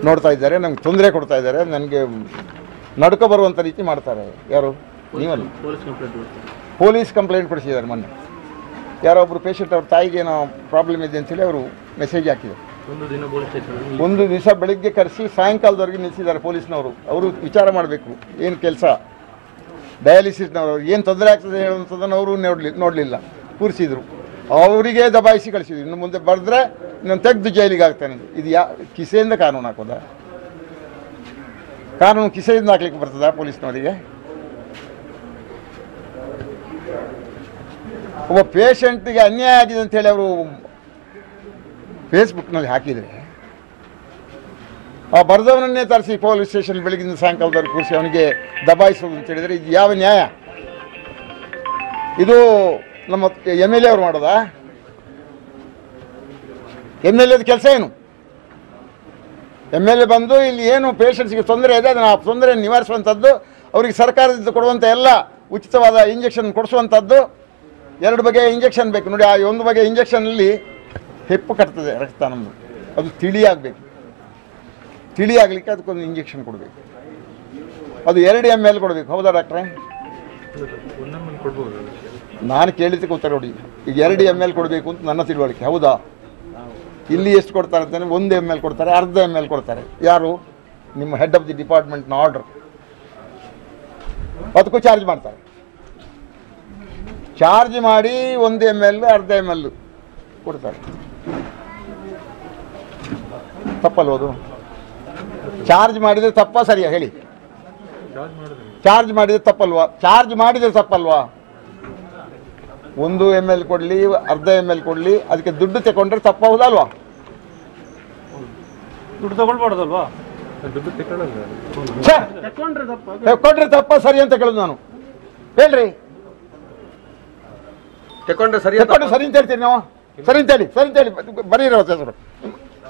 ನೋಡ್ತಾ ಇದ್ದಾರೆ, ನಮ್ಗೆ ತೊಂದರೆ ಕೊಡ್ತಾ ಇದ್ದಾರೆ, ನನಗೆ ನಡ್ಕ ಬರುವಂಥ ರೀತಿ ಮಾಡ್ತಾರೆ. ಯಾರು? ನೀವಲ್ಲ. ಪೊಲೀಸ್ ಕಂಪ್ಲೇಂಟ್ ಕೊಡಿಸಿದ್ದಾರೆ ಮೊನ್ನೆ. ಯಾರೋ ಒಬ್ಬರು ಪೇಷಂಟ್ ಅವ್ರ ತಾಯಿಗೆ ಏನೋ ಪ್ರಾಬ್ಲಮ್ ಇದೆ ಅಂತೇಳಿ ಅವರು ಮೆಸೇಜ್ ಹಾಕಿದ್ದಾರೆ. ಒಂದು ದಿವಸ ಬೆಳಿಗ್ಗೆ ಕರೆಸಿ ಸಾಯಂಕಾಲದವರೆಗೆ ನಿಲ್ಲಿಸಿದ್ದಾರೆ ಪೊಲೀಸ್ನವರು. ಅವರು ವಿಚಾರ ಮಾಡಬೇಕು ಏನು ಕೆಲಸ. ಡಯಾಲಿಸಿಸ್ನವರು ಏನು ತೊಂದರೆ ಆಗ್ತದೆ ಹೇಳುವಂಥದ್ದನ್ನು ಅವರು ನೋಡಲಿಲ್ಲ, ಕೂರಿಸಿದ್ರು. ಅವರಿಗೆ ದಬಾಯಿಸಿ ಕಳಿಸಿದ್ರು. ಇನ್ನು ಮುಂದೆ ಬರೆದ್ರೆ ನಾನು ತೆಗೆದು ಜೈಲಿಗೆ ಆಗ್ತಾನೆ. ಇದು ಕಿಸೆಯಿಂದ ಕಾನೂನು ಹಾಕೋದ? ಕಾನೂನು ಕಿಸೆಯಿಂದ ಹಾಕ್ಲಿಕ್ಕೆ ಬರ್ತದ ಪೊಲೀಸ್ನವರಿಗೆ? ಒಬ್ಬ ಪೇಷಂಟ್ಗೆ ಅನ್ಯಾಯ ಆಗಿದೆ ಅಂತೇಳಿ ಅವರು ಫೇಸ್ಬುಕ್ನಲ್ಲಿ ಹಾಕಿದರೆ, ಆ ಬರೆದವನನ್ನೇ ತರಿಸಿ ಪೊಲೀಸ್ ಸ್ಟೇಷನ್ ಬೆಳಗಿನ ಸಾಯಂಕಾಲದವರೆಗೆ ಕೂರಿಸಿ ಅವನಿಗೆ ದಬಾಯಿಸೋದು ಅಂತ ಹೇಳಿದರೆ ಇದು ಯಾವ ನ್ಯಾಯ? ಇದು ನಮ್ಮ MLA ಅವರು ಮಾಡೋದಾ? MLAದ ಕೆಲಸ ಏನು? MLA ಬಂದು ಇಲ್ಲಿ ಏನು ಪೇಷಂಟ್ಸ್ಗೆ ತೊಂದರೆ ಇದೆ ಅದನ್ನು ಆ ತೊಂದರೆ ನಿವಾರಿಸುವಂಥದ್ದು, ಅವರಿಗೆ ಸರ್ಕಾರದಿಂದ ಕೊಡುವಂಥ ಎಲ್ಲ ಉಚಿತವಾದ ಇಂಜೆಕ್ಷನ್ ಕೊಡಿಸುವಂಥದ್ದು. 2 ಬಗೆಯ ಇಂಜೆಕ್ಷನ್ ಬೇಕು ನೋಡಿ. ಆ ಒಂದು ಬಗೆಯ ಇಂಜೆಕ್ಷನಲ್ಲಿ ಹೆಪ್ಪು ಕಟ್ತದೆ ರಕ್ತ ನಮ್ಮದು, ಅದು ತಿಳಿಯಾಗಬೇಕು. ತಿಳಿಯಾಗಲಿಕ್ಕೆ ಅದಕ್ಕೊಂದು ಇಂಜೆಕ್ಷನ್ ಕೊಡಬೇಕು. ಅದು 2 ml ಕೊಡಬೇಕು. ಹೌದಾ ಡಾಕ್ಟ್ರೇ? ನಾನು ಕೇಳಿದ್ದಕ್ಕೆ ಉತ್ತರ ನೋಡಿ. ಈಗ 2 ml ಕೊಡಬೇಕು ಅಂತ ನನ್ನ ತಿಳುವಳಿಕೆ. ಹೌದಾ? ಇಲ್ಲಿ ಎಷ್ಟು ಕೊಡ್ತಾರೆ ಅಂತಂದರೆ 1 ml ಕೊಡ್ತಾರೆ, ಅರ್ಧ ml ಕೊಡ್ತಾರೆ. ಯಾರು? ನಿಮ್ಮ ಹೆಡ್ ಆಫ್ ದಿ ಡಿಪಾರ್ಟ್ಮೆಂಟ್ನ ಆರ್ಡರ್. ಅದಕ್ಕೂ ಚಾರ್ಜ್ ಮಾಡ್ತಾರೆ. ಚಾರ್ಜ್ ಮಾಡಿ 1 ml ಅರ್ಧ ml ಕೊಡ್ತಾರೆ. ತಪ್ಪಲ್ವದು? ಚಾರ್ಜ್ ಮಾಡಿದರೆ ತಪ್ಪ ಸರಿಯಾ ಹೇಳಿ? ಚಾರ್ಜ್ ಮಾಡಿದರೆ ತಪ್ಪಲ್ವಾ? ಚಾರ್ಜ್ ಮಾಡಿದರೆ ತಪ್ಪಲ್ವಾ? 1 ml ಕೊಡಲಿ, ಅರ್ಧ ml ಕೊಡಲಿ, ಅದಕ್ಕೆ ದುಡ್ಡು ತಗೊಂಡ್ರೆ ತಪ್ಪ ಹೌದಲ್ವಾ? ದುಡ್ಡು ತಗೊಳ್ಬಾರ್ದಲ್ವಾ? ತಗೊಂಡ್ರೆ ತಪ್ಪ ಸರಿ ಅಂತ ಕೇಳಿದ್ ನಾನು. ಹೇಳ್ರಿ, ತಗೊಂಡ್ರೆ ಸರಿ ಅಂತ ಹೇಳ್ತೀರಿ ನಾವು? ಸರಿ ಅಂತ ಹೇಳಿ ಬರೀ ಹೆಸರು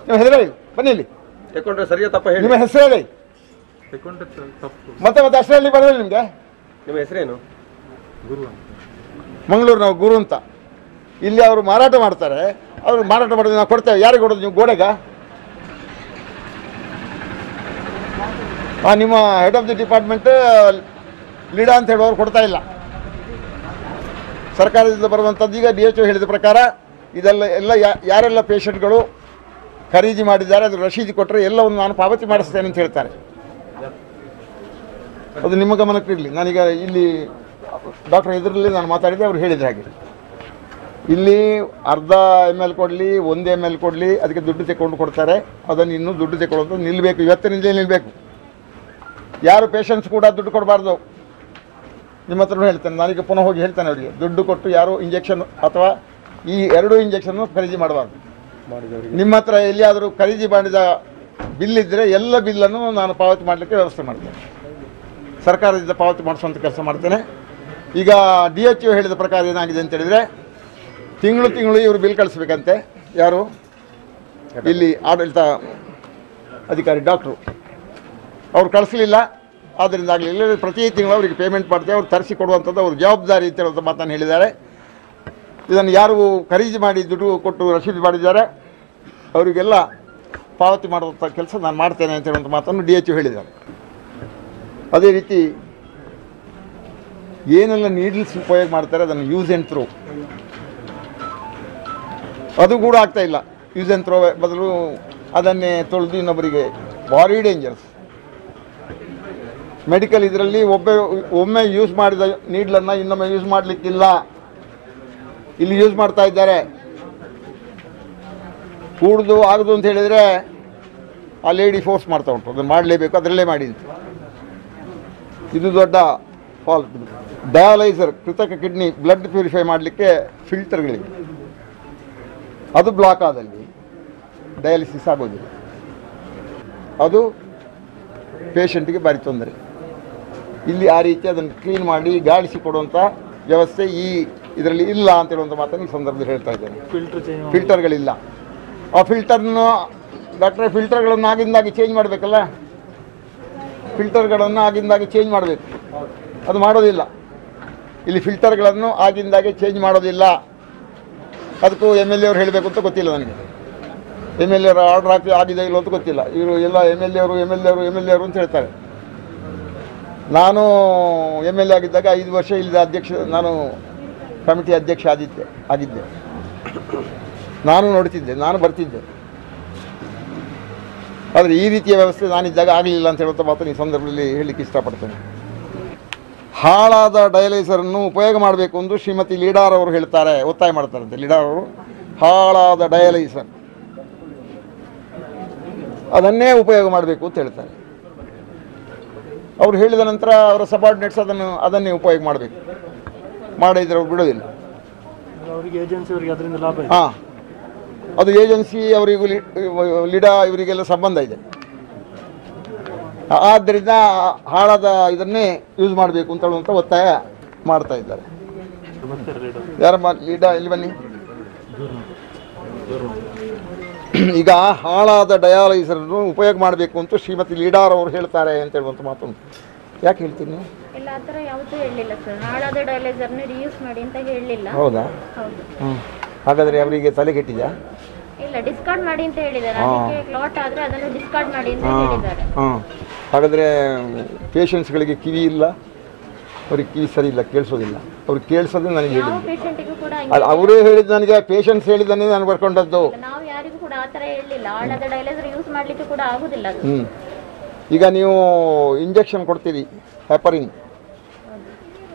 ನಿಮ್ಮ ಹೆಸರು ಹೇಳಿ. ಬನ್ನಿ ಇಲ್ಲಿ. ತಗೊಂಡ್ರೆ ಸರಿಯಾ ತಪ್ಪ ಹೇಳಿ. ನಿಮ್ಮ ಹೆಸರು ಹೇಳಿ. ಮತ್ತೆ ಅಷ್ಟೇ ಹೇಳಿ ಬರೋದಿಲ್ಲ ನಿಮಗೆ. ನಿಮ್ಮ ಹೆಸರೇನು? ಮಂಗಳೂರು ನಾವು ಗುರು ಅಂತ. ಇಲ್ಲಿ ಅವರು ಮಾರಾಟ ಮಾಡ್ತಾರೆ. ಅವರು ಮಾರಾಟ ಮಾಡಿದ್ರೆ ನಾವು ಕೊಡ್ತೇವೆ. ಯಾರಿಗೆ ಕೊಡೋದು ನೀವು? ಗೋಡೆಗ? ನಿಮ್ಮ ಹೆಡ್ ಆಫ್ ದಿ ಡಿಪಾರ್ಟ್ಮೆಂಟ್ ಲೀಡಾ ಅಂತ ಹೇಳುವವರು ಕೊಡ್ತಾ ಇಲ್ಲ. ಸರ್ಕಾರದಿಂದ ಬರುವಂಥದ್ದು ಈಗ DHO ಹೇಳಿದ ಪ್ರಕಾರ ಇದೆಲ್ಲ ಯಾರೆಲ್ಲ ಪೇಷಂಟ್ಗಳು ಖರೀದಿ ಮಾಡಿದ್ದಾರೆ ಅದು ರಶೀದಿ ಕೊಟ್ಟರೆ ಎಲ್ಲವನ್ನು ನಾನು ಪಾವತಿ ಮಾಡಿಸ್ತೇನೆ ಅಂತ ಹೇಳ್ತಾರೆ. ಅದು ನಿಮ್ಮ ಗಮನಕ್ಕೆ ಇರಲಿ. ನಾನೀಗ ಇಲ್ಲಿ ಡಾಕ್ಟರ್ ಎದುರಲ್ಲಿ ನಾನು ಮಾತಾಡಿದೆ, ಅವರು ಹೇಳಿದ ಹಾಗೆ ಇಲ್ಲಿ ಅರ್ಧ ml ಕೊಡಲಿ 1 ml ಕೊಡಲಿ ಅದಕ್ಕೆ ದುಡ್ಡು ತೆಕ್ಕೊಂಡು ಕೊಡ್ತಾರೆ. ಅದನ್ನು ಇನ್ನೂ ದುಡ್ಡು ತೆಕ್ಕೊಳ್ಳೋದು ನಿಲ್ಲಬೇಕು, ಇವತ್ತಿನಿಂದಲೇ ನಿಲ್ಲಬೇಕು. ಯಾರು ಪೇಷಂಟ್ಸ್ ಕೂಡ ದುಡ್ಡು ಕೊಡಬಾರ್ದು. ನಿಮ್ಮ ಹತ್ರನೂ ಹೇಳ್ತೇನೆ, ನಾನೀಗ ಪುನಃ ಹೋಗಿ ಹೇಳ್ತೇನೆ ಅವರಿಗೆ, ದುಡ್ಡು ಕೊಟ್ಟು ಯಾರು ಇಂಜೆಕ್ಷನ್ ಅಥವಾ ಈ 2 ಇಂಜೆಕ್ಷನ್ನು ಖರೀದಿ ಮಾಡಬಾರ್ದು. ನಿಮ್ಮ ಹತ್ರ ಎಲ್ಲಿಯಾದರೂ ಖರೀದಿ ಮಾಡಿದ ಬಿಲ್ ಇದ್ದರೆ ಎಲ್ಲ ಬಿಲ್ಲನ್ನು ನಾನು ಪಾವತಿ ಮಾಡಲಿಕ್ಕೆ ವ್ಯವಸ್ಥೆ ಮಾಡ್ತೇನೆ. ಸರ್ಕಾರದಿಂದ ಪಾವತಿ ಮಾಡಿಸುವಂಥ ಕೆಲಸ ಮಾಡ್ತೇನೆ. ಈಗ DHO ಹೇಳಿದ ಪ್ರಕಾರ ಏನಾಗಿದೆ ಅಂತ ಹೇಳಿದರೆ, ತಿಂಗಳು ಇವರು ಬಿಲ್ ಕಳಿಸ್ಬೇಕಂತೆ. ಯಾರು? ಇಲ್ಲಿ ಆಡಳಿತ ಅಧಿಕಾರಿ ಡಾಕ್ಟ್ರು ಅವ್ರು ಕಳಿಸಲಿಲ್ಲ. ಆದ್ದರಿಂದ ಆಗಲಿಲ್ಲ. ಪ್ರತಿ ತಿಂಗಳು ಅವರಿಗೆ ಪೇಮೆಂಟ್ ಮಾಡ್ತೇವೆ, ಅವ್ರು ತರಿಸಿ ಕೊಡುವಂಥದ್ದು ಅವ್ರ ಜವಾಬ್ದಾರಿ ಅಂತ ಹೇಳುವಂಥ ಮಾತನ್ನು ಹೇಳಿದ್ದಾರೆ. ಇದನ್ನು ಯಾರು ಖರೀದಿ ಮಾಡಿ ದುಡ್ಡು ಕೊಟ್ಟು ರಸೀದಿ ಮಾಡಿದ್ದಾರೆ ಅವರಿಗೆಲ್ಲ ಪಾವತಿ ಮಾಡುವಂಥ ಕೆಲಸ ನಾನು ಮಾಡ್ತೇನೆ ಅಂತ ಹೇಳುವಂಥ ಮಾತನ್ನು DHO ಹೇಳಿದ್ದಾರೆ. ಅದೇ ರೀತಿ ಏನೆಲ್ಲ ನೀಡ್ಲ್ಸ್ ಉಪಯೋಗ ಮಾಡ್ತಾರೆ ಅದನ್ನು ಯೂಸ್ ಆ್ಯಂಡ್ ಥ್ರೋ, ಅದು ಕೂಡ ಆಗ್ತಾ ಇಲ್ಲ. ಯೂಸ್ ಆ್ಯಂಡ್ ಥ್ರೋ ಬದಲು ಅದನ್ನೇ ತೊಳೆದು ಇನ್ನೊಬ್ಬರಿಗೆ, ಭಾರಿ ಡೇಂಜರಸ್. ಮೆಡಿಕಲ್ ಇದರಲ್ಲಿ ಒಮ್ಮೆ ಯೂಸ್ ಮಾಡಿದ ನೀಡ್ಲನ್ನು ಇನ್ನೊಮ್ಮೆ ಯೂಸ್ ಮಾಡಲಿಕ್ಕಿಲ್ಲ. ಇಲ್ಲಿ ಯೂಸ್ ಮಾಡ್ತಾ ಇದ್ದಾರೆ. ಕೂಡುದು ಆಗೋದು ಅಂತ ಹೇಳಿದರೆ ಆ ಲೇಡಿ ಫೋರ್ಸ್ ಮಾಡ್ತಾ ಉಂಟು, ಅದನ್ನು ಮಾಡಲೇಬೇಕು, ಅದರಲ್ಲೇ ಮಾಡಿ ಅಂತ. ಇದು ದೊಡ್ಡ ಫಾಲ್ಟ್. ಡಯಾಲೈಸರ್, ಕೃತಕ ಕಿಡ್ನಿ ಬ್ಲಡ್ ಪ್ಯೂರಿಫೈ ಮಾಡಲಿಕ್ಕೆ ಫಿಲ್ಟರ್ಗಳಿವೆ. ಅದು ಬ್ಲಾಕ್ ಆದಲ್ಲಿ ಡಯಾಲಿಸಿಸ್ ಆಗೋದಿಲ್ಲ. ಅದು ಪೇಷಂಟಿಗೆ ಭಾರಿ ತೊಂದರೆ. ಇಲ್ಲಿ ಆ ರೀತಿ ಅದನ್ನು ಕ್ಲೀನ್ ಮಾಡಿ ಗಾಳಿಸಿ ಕೊಡುವಂಥ ವ್ಯವಸ್ಥೆ ಇದರಲ್ಲಿ ಇಲ್ಲ ಅಂತ ಹೇಳುವಂಥ ಮಾತನ್ನು ಈ ಸಂದರ್ಭದಲ್ಲಿ ಹೇಳ್ತಾ ಇದ್ದೇನೆ. ಫಿಲ್ಟರ್ಗಳಿಲ್ಲ. ಆ ಫಿಲ್ಟರ್ನ ಡಾಕ್ಟ್ರೆ ಫಿಲ್ಟರ್ಗಳನ್ನು ಆಗಿಂದಾಗಿ ಚೇಂಜ್ ಮಾಡಬೇಕಲ್ಲ. ಫಿಲ್ಟರ್ಗಳನ್ನು ಆಗಿಂದಾಗಿ ಚೇಂಜ್ ಮಾಡಬೇಕು, ಅದು ಮಾಡೋದಿಲ್ಲ. ಇಲ್ಲಿ ಫಿಲ್ಟರ್ಗಳನ್ನು ಆಗಿಂದಾಗೆ ಚೇಂಜ್ ಮಾಡೋದಿಲ್ಲ. ಅದಕ್ಕೂ MLA ಅವರು ಹೇಳಬೇಕು ಅಂತ ಗೊತ್ತಿಲ್ಲ ನನಗೆ. MLA ಅವರು ಆರ್ಡರ್ ಆಗಿದೆ ಇಲ್ಲ ಅಂತ ಗೊತ್ತಿಲ್ಲ. ಇವರು ಎಲ್ಲ MLA ಅವರು ಅಂತ ಹೇಳ್ತಾರೆ. ನಾನು MLA ಆಗಿದ್ದಾಗ 5 ವರ್ಷ ಇಲ್ಲಿದ್ದ ಅಧ್ಯಕ್ಷ, ನಾನು ಕಮಿಟಿ ಅಧ್ಯಕ್ಷ ಆಗಿದ್ದೆ. ನಾನು ನೋಡ್ತಿದ್ದೆ, ನಾನು ಬರ್ತಿದ್ದೆ. ಆದರೆ ಈ ರೀತಿಯ ವ್ಯವಸ್ಥೆ ನಾನಿದ್ದಾಗ ಆಗಲಿಲ್ಲ ಅಂತ ಹೇಳುವಂಥ ಮಾತನ್ನು ಈ ಸಂದರ್ಭದಲ್ಲಿ ಹೇಳಲಿಕ್ಕೆ ಇಷ್ಟಪಡ್ತೇನೆ. ಹಾಳಾದ ಡಯಾಲೈಸರನ್ನು ಉಪಯೋಗ ಮಾಡಬೇಕು ಎಂದು ಶ್ರೀಮತಿ ಲೀಡಾರ್ ಅವರು ಹೇಳ್ತಾರೆ, ಒತ್ತಾಯ ಮಾಡ್ತಾರಂತೆ. ಲೀಡಾರ್ ಅವರು ಹಾಳಾದ ಡಯಾಲೈಸರ್ ಅದನ್ನೇ ಉಪಯೋಗ ಮಾಡಬೇಕು ಅಂತ ಹೇಳ್ತಾರೆ. ಅವರು ಹೇಳಿದ ನಂತರ ಅವರ ಸಬಾರ್ಡಿನೇಟ್ಸ್ ಅದನ್ನೇ ಉಪಯೋಗ ಮಾಡಬೇಕು. ಮಾಡಿದ್ರೆ ಅವ್ರು ಬಿಡೋದಿಲ್ಲ. ಹಾಂ, ಅದು ಏಜೆನ್ಸಿ ಅವರಿಗೂ ಲೀಡಾ ಇವರಿಗೆಲ್ಲ ಸಂಬಂಧ ಇದೆ. ಆದ್ದರಿಂದ ಹಾಳಾದ ಇದನ್ನೇ ಯೂಸ್ ಮಾಡಬೇಕು ಅಂತ ಹೇಳುವಂಥ ಒತ್ತಾಯ ಮಾಡ್ತಾ ಇದ್ದಾರೆ. ಯಾರ ಲೀಡಾ ಇಲ್ಲಿ ಬನ್ನಿ. ಈಗ ಹಾಳಾದ ಡಯಾಲೈಸರನ್ನು ಉಪಯೋಗ ಮಾಡಬೇಕು ಅಂತ ಶ್ರೀಮತಿ ಲೀಡಾರ್ ಅವರು ಹೇಳ್ತಾರೆ ಅಂತ ಹೇಳುವಂಥ ಮಾತು ಯಾಕೆ ಹೇಳ್ತೀನಿ ನೀವು? ಇಲ್ಲ, ಆ ಥರ ಯಾವತ್ತೂ ಹೇಳಿಲ್ಲ ಸರ್. ಹಾಳಾದ ಡಯಾಲೈಸರ್ನ ರಿಯೂಸ್ ಮಾಡಿ ಅಂತ ಹೇಳಲಿಲ್ಲ. ಹೌದಾ? ಹಾಗಾದರೆ ಅವರಿಗೆ ತಲೆ ಕೆಟ್ಟಿದಾ? ಇಲ್ಲ, ಡಿಸ್ಕಾರ್ಡ್ ಮಾಡಿ ಅಂತ ಹೇಳಿದ್ದಾರೆ. ಅದಕ್ಕೆ ಕ್ಲಾಟ್ ಆದರೆ ಅದನ್ನು ಡಿಸ್ಕಾರ್ಡ್ ಮಾಡಿ ಅಂತ ಹೇಳಿದ್ದಾರೆ. ಹಾಗಾದರೆ ಪೇಷಂಟ್ಸ್ಗಳಿಗೆ ಕಿವಿ ಇಲ್ಲ, ಅವ್ರಿಗೆ ಕಿವಿ ಸರಿ ಇಲ್ಲ, ಕೇಳಿಸೋದಿಲ್ಲ. ಅವ್ರಿಗೆ ಕೇಳಿಸೋದು ನನಗೆ ಹೇಳಿದ್ದು. ಪೇಷಂಟಿಗೂ ಕೂಡ ಅವರೇ ಹೇಳಿದ್ದು ನನಗೆ, ಪೇಷಂಟ್ಸ್ ಹೇಳಿದ್ದನ್ನೇ ನಾನು ಬರ್ಕೊಂಡದ್ದು. ನಾವು ಯಾರಿಗೂ ಕೂಡ ಆ ಥರ ಹೇಳಲಿಲ್ಲ. ಹಾಳಾದ ಡಯಾಲೈಸರ್ ಯೂಸ್ ಮಾಡಲಿಕ್ಕೆ ಕೂಡ ಆಗುದಿಲ್ಲ ಅದು. ಈಗ ನೀವು ಇಂಜೆಕ್ಷನ್ ಕೊಡ್ತೀರಿ ಹೆಪರಿನ್,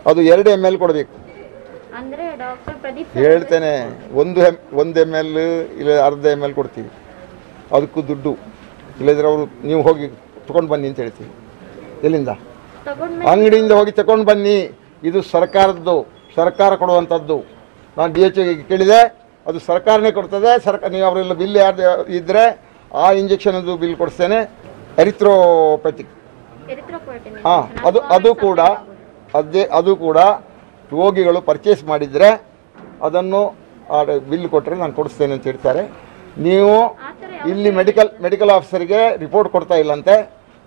ಅದು 2 ml ಕೊಡಬೇಕು. ಅಂದರೆ ಡಾಕ್ಟರ್ ಪ್ರದೀಪ್ ಹೇಳ್ತೇನೆ, 1 ml ಇಲ್ಲ ಅರ್ಧ ml ಕೊಡ್ತೀವಿ. ಅದಕ್ಕೂ ದುಡ್ಡು. ಇಲ್ಲದ್ರೆ ಅವರು ನೀವು ಹೋಗಿ ತಗೊಂಡು ಬನ್ನಿ ಅಂತ ಹೇಳ್ತೀವಿ. ಎಲ್ಲಿಂದ? ಅಂಗಡಿಯಿಂದ ಹೋಗಿ ತಗೊಂಡು ಬನ್ನಿ. ಇದು ಸರ್ಕಾರದ್ದು, ಸರ್ಕಾರ ಕೊಡುವಂಥದ್ದು. ನಾನು DHOಗೆ ಕೇಳಿದೆ, ಅದು ಸರ್ಕಾರನೇ ಕೊಡ್ತದೆ. ನೀವು ಅವರೆಲ್ಲ ಬಿಲ್ ಯಾರು ಇದ್ದರೆ ಆ ಇಂಜೆಕ್ಷನದು ಬಿಲ್ ಕೊಡಿಸ್ತೇನೆ. ಎರಿಥ್ರೋಪೆಟಿಕ್, ಹಾಂ, ಅದು ಕೂಡ ರೋಗಿಗಳು ಪರ್ಚೇಸ್ ಮಾಡಿದರೆ ಅದನ್ನು ಬಿಲ್ ಕೊಟ್ಟರೆ ನಾನು ಕೊಡಿಸ್ತೇನೆ ಅಂತ ಹೇಳ್ತಾರೆ. ನೀವು ಇಲ್ಲಿ ಮೆಡಿಕಲ್ ಆಫೀಸರ್ಗೆ ರಿಪೋರ್ಟ್ ಕೊಡ್ತಾ ಇಲ್ಲಂತೆ.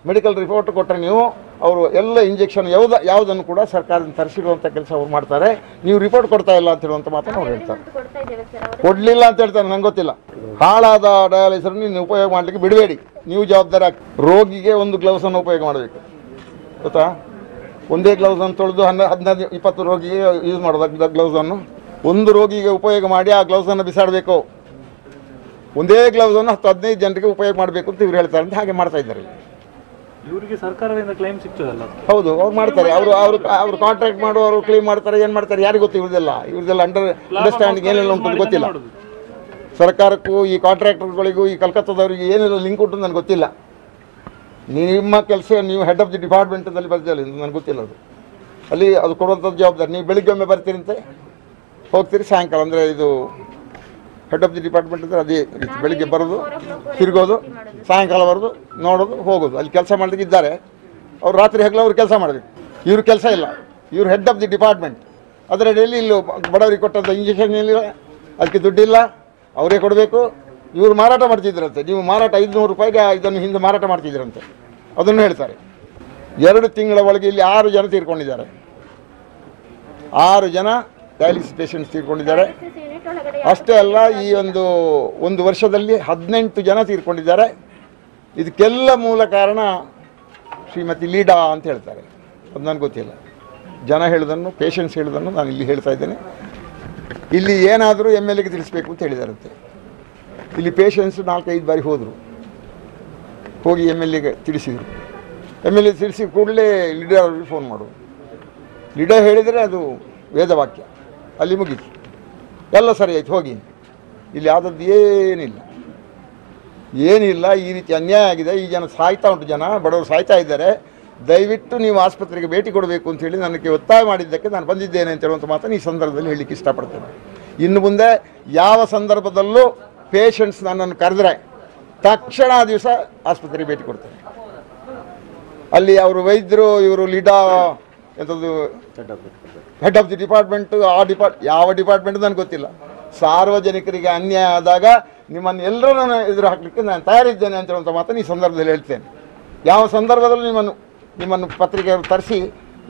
ಮೆಡಿಕಲ್ ರಿಪೋರ್ಟ್ ಕೊಟ್ಟರೆ ನೀವು ಅವರು ಎಲ್ಲ ಇಂಜೆಕ್ಷನ್ ಯಾವುದನ್ನು ಕೂಡ ಸರ್ಕಾರದಿಂದ ತರಿಸಿರುವಂಥ ಕೆಲಸ ಅವ್ರು ಮಾಡ್ತಾರೆ. ನೀವು ರಿಪೋರ್ಟ್ ಕೊಡ್ತಾ ಇಲ್ಲ ಅಂತ ಹೇಳುವಂಥ ಮಾತನ್ನು ಅವ್ರು ಹೇಳ್ತಾರೆ. ಕೊಡ್ತಾ ಇದ್ದೇವೆ ಸರ್ ಅವರು. ಕೊಡಲಿಲ್ಲ ಅಂತ ಹೇಳ್ತಾರೆ, ನಂಗೆ ಗೊತ್ತಿಲ್ಲ. ಹಾಳಾದ ಡಯಾಲಿಸರ್ ನೀವು ಉಪಯೋಗ ಮಾಡಲಿಕ್ಕೆ ಬಿಡಬೇಡಿ, ನೀವು ಜವಾಬ್ದಾರಿ ಆಗ್ತದೆ. ರೋಗಿಗೆ ಒಂದು ಗ್ಲೌಸನ್ನು ಉಪಯೋಗ ಮಾಡಬೇಕು, ಗೊತ್ತಾ? ಒಂದೇ ಗ್ಲೌಸನ್ನು ತೊಳೆದು 15-20 ರೋಗಿಗೆ ಯೂಸ್ ಮಾಡೋದು ಗ್ಲೌಸನ್ನು. ಒಂದು ರೋಗಿಗೆ ಉಪಯೋಗ ಮಾಡಿ ಆ ಗ್ಲೌಸನ್ನು ಬಿಸಾಡಬೇಕು. ಒಂದೇ ಗ್ಲೌಸನ್ನು 10-15 ಜನರಿಗೆ ಉಪಯೋಗ ಮಾಡಬೇಕು ಅಂತ ಇವ್ರು ಹೇಳ್ತಾರೆ ಅಂತ ಹಾಗೆ ಮಾಡ್ತಾ ಇದ್ದಾರೆ. ಇವರಿಗೆ ಸರ್ಕಾರದಿಂದ ಕ್ಲೈಮ್ ಸಿಗ್ತದಲ್ಲ? ಹೌದು, ಅವ್ರು ಮಾಡ್ತಾರೆ. ಅವರು ಕಾಂಟ್ರಾಕ್ಟ್ ಮಾಡುವವರು ಕ್ಲೈಮ್ ಮಾಡ್ತಾರೆ, ಏನು ಮಾಡ್ತಾರೆ ಯಾರಿಗೆ ಗೊತ್ತು. ಇವ್ರದೆಲ್ಲ ಅಂಡರ್ಸ್ಟ್ಯಾಂಡಿಂಗ್ ಏನೆಲ್ಲ ಉಂಟು ಗೊತ್ತಿಲ್ಲ. ಸರ್ಕಾರಕ್ಕೂ ಈ ಕಾಂಟ್ರಾಕ್ಟರ್ಗಳಿಗೂ ಈ ಕಲ್ಕತ್ತಾದವರಿಗೆ ಏನೆಲ್ಲ ಲಿಂಕ್ ಉಂಟು ನನಗೆ ಗೊತ್ತಿಲ್ಲ. ನಿಮ್ಮ ಕೆಲಸ ನೀವು ಹೆಡ್ ಆಫ್ ದಿ ಡಿಪಾರ್ಟ್ಮೆಂಟಲ್ಲಿ ಬರ್ತೀಯಲ್ಲ, ನನಗೆ ಗೊತ್ತಿಲ್ಲ. ಅಲ್ಲಿ ಅದು ಕೊಡುವಂಥದ್ದು ಜವಾಬ್ದಾರಿ. ನೀವು ಬೆಳಿಗ್ಗೆ ಒಮ್ಮೆ ಬರ್ತೀರಂತೆ, ಹೋಗ್ತೀರಿ, ಸಾಯಂಕಾಲ ಅಂದರೆ ಇದು ಹೆಡ್ ಆಫ್ ದಿ ಡಿಪಾರ್ಟ್ಮೆಂಟ್ ಅಂದರೆ ಅದೇ ರೀತಿ ಬೆಳಿಗ್ಗೆ ಬರೋದು, ತಿರುಗೋದು, ಸಾಯಂಕಾಲ ಬರೋದು, ನೋಡೋದು, ಹೋಗೋದು. ಅಲ್ಲಿ ಕೆಲಸ ಮಾಡಲಿಕ್ಕೆ ಇದ್ದಾರೆ, ಅವ್ರು ರಾತ್ರಿ ಹಗಲು ಅವ್ರು ಕೆಲಸ ಮಾಡಬೇಕು. ಇವ್ರ ಕೆಲಸ ಇಲ್ಲ, ಇವ್ರು ಹೆಡ್ ಆಫ್ ದಿ ಡಿಪಾರ್ಟ್ಮೆಂಟ್. ಅದರ ಡೈಲಿ ಇಲ್ಲಿ ಬಡವರಿಗೆ ಕೊಟ್ಟಂಥ ಇಂಜೆಕ್ಷನ್ ಇಲ್ಲ, ಅದಕ್ಕೆ ದುಡ್ಡಿಲ್ಲ, ಅವರೇ ಕೊಡಬೇಕು. ಇವರು ಮಾರಾಟ ಮಾಡ್ತಿದ್ರಂತೆ. ನೀವು ಮಾರಾಟ 500 ರೂಪಾಯಿಗೆ ಇದನ್ನು ಹಿಂದೆ ಮಾರಾಟ ಮಾಡ್ತಿದ್ರಂತೆ, ಅದನ್ನು ಹೇಳ್ತಾರೆ. 2 ತಿಂಗಳ ಒಳಗೆ ಇಲ್ಲಿ 6 ಜನ ತೀರ್ಕೊಂಡಿದ್ದಾರೆ. 6 ಜನ ಡಯಾಲಿಸಿಸ್ ಪೇಷಂಟ್ಸ್ ತೀರ್ಕೊಂಡಿದ್ದಾರೆ. ಅಷ್ಟೇ ಅಲ್ಲ, ಈ ಒಂದು ವರ್ಷದಲ್ಲಿ 18 ಜನ ತೀರ್ಕೊಂಡಿದ್ದಾರೆ. ಇದಕ್ಕೆಲ್ಲ ಮೂಲ ಕಾರಣ ಶ್ರೀಮತಿ ಲೀಡಾ ಅಂತ ಹೇಳ್ತಾರೆ. ಅದು ನನಗೆ ಗೊತ್ತಿಲ್ಲ. ಜನ ಹೇಳಿದನ್ನು, ಪೇಷಂಟ್ಸ್ ಹೇಳಿದನ್ನು ನಾನು ಇಲ್ಲಿ ಹೇಳ್ತಾ ಇದ್ದೇನೆ. ಇಲ್ಲಿ ಏನಾದರೂ MLAಗೆ ತಿಳಿಸ್ಬೇಕು ಅಂತ ಹೇಳಿದಾರಂತೆ. ಇಲ್ಲಿ ಪೇಷಂಟ್ಸ್ 4-5 ಬಾರಿ ಹೋಗಿ MLAಗೆ ತಿಳಿಸಿದರು. MLA ತಿಳಿಸಿ ಕೂಡಲೇ ಲೀಡರ್ ಅವ್ರಿಗೆ ಫೋನ್ ಮಾಡೋದು. ಲೀಡರ್ ಹೇಳಿದರೆ ಅದು ವೇದವಾಕ್ಯ, ಅಲ್ಲಿ ಮುಗೀತು, ಎಲ್ಲ ಸರಿ ಆಯ್ತು, ಹೋಗಿ. ಇಲ್ಲಿ ಯಾವುದದ್ದು ಏನಿಲ್ಲ. ಈ ರೀತಿ ಅನ್ಯಾಯ ಆಗಿದೆ. ಈ ಜನ ಸಾಯ್ತಾ ಉಂಟು, ಜನ ಬಡವರು ಸಾಯ್ತಾ ಇದ್ದಾರೆ. ದಯವಿಟ್ಟು ನೀವು ಆಸ್ಪತ್ರೆಗೆ ಭೇಟಿ ಕೊಡಬೇಕು ಅಂತೇಳಿ ನನಗೆ ಒತ್ತಾಯ ಮಾಡಿದ್ದಕ್ಕೆ ನಾನು ಬಂದಿದ್ದೇನೆ ಅಂತ ಹೇಳುವಂಥ ಮಾತನ್ನು ಈ ಸಂದರ್ಭದಲ್ಲಿ ಹೇಳಲಿಕ್ಕೆ ಇಷ್ಟಪಡ್ತೇನೆ. ಇನ್ನು ಮುಂದೆ ಯಾವ ಸಂದರ್ಭದಲ್ಲೂ ಪೇಷಂಟ್ಸ್ ನನ್ನನ್ನು ಕರೆದ್ರೆ ತಕ್ಷಣ ಆ ದಿವಸ ಆಸ್ಪತ್ರೆಗೆ ಭೇಟಿ ಕೊಡ್ತೇನೆ. ಅಲ್ಲಿ ಅವರು ವೈದ್ಯರು, ಇವರು ಲೀಡಾ ಎಂಥದ್ದು ಹೆಡ್ ಆಫ್ ದಿ ಡಿಪಾರ್ಟ್ಮೆಂಟು, ಯಾವ ಡಿಪಾರ್ಟ್ಮೆಂಟ್ ನನಗೆ ಗೊತ್ತಿಲ್ಲ. ಸಾರ್ವಜನಿಕರಿಗೆ ಅನ್ಯಾಯ ಆದಾಗ ನಿಮ್ಮನ್ನು ಎಲ್ಲರೂ ಎದುರು ಹಾಕಲಿಕ್ಕೆ ನಾನು ತಯಾರಿದ್ದೇನೆ ಅಂತ ಹೇಳುವಂಥ ಮಾತನ್ನು ಈ ಸಂದರ್ಭದಲ್ಲಿ ಹೇಳ್ತೇನೆ. ಯಾವ ಸಂದರ್ಭದಲ್ಲೂ ನಿಮ್ಮನ್ನು ಪತ್ರಿಕೆಯವರು ತರಿಸಿ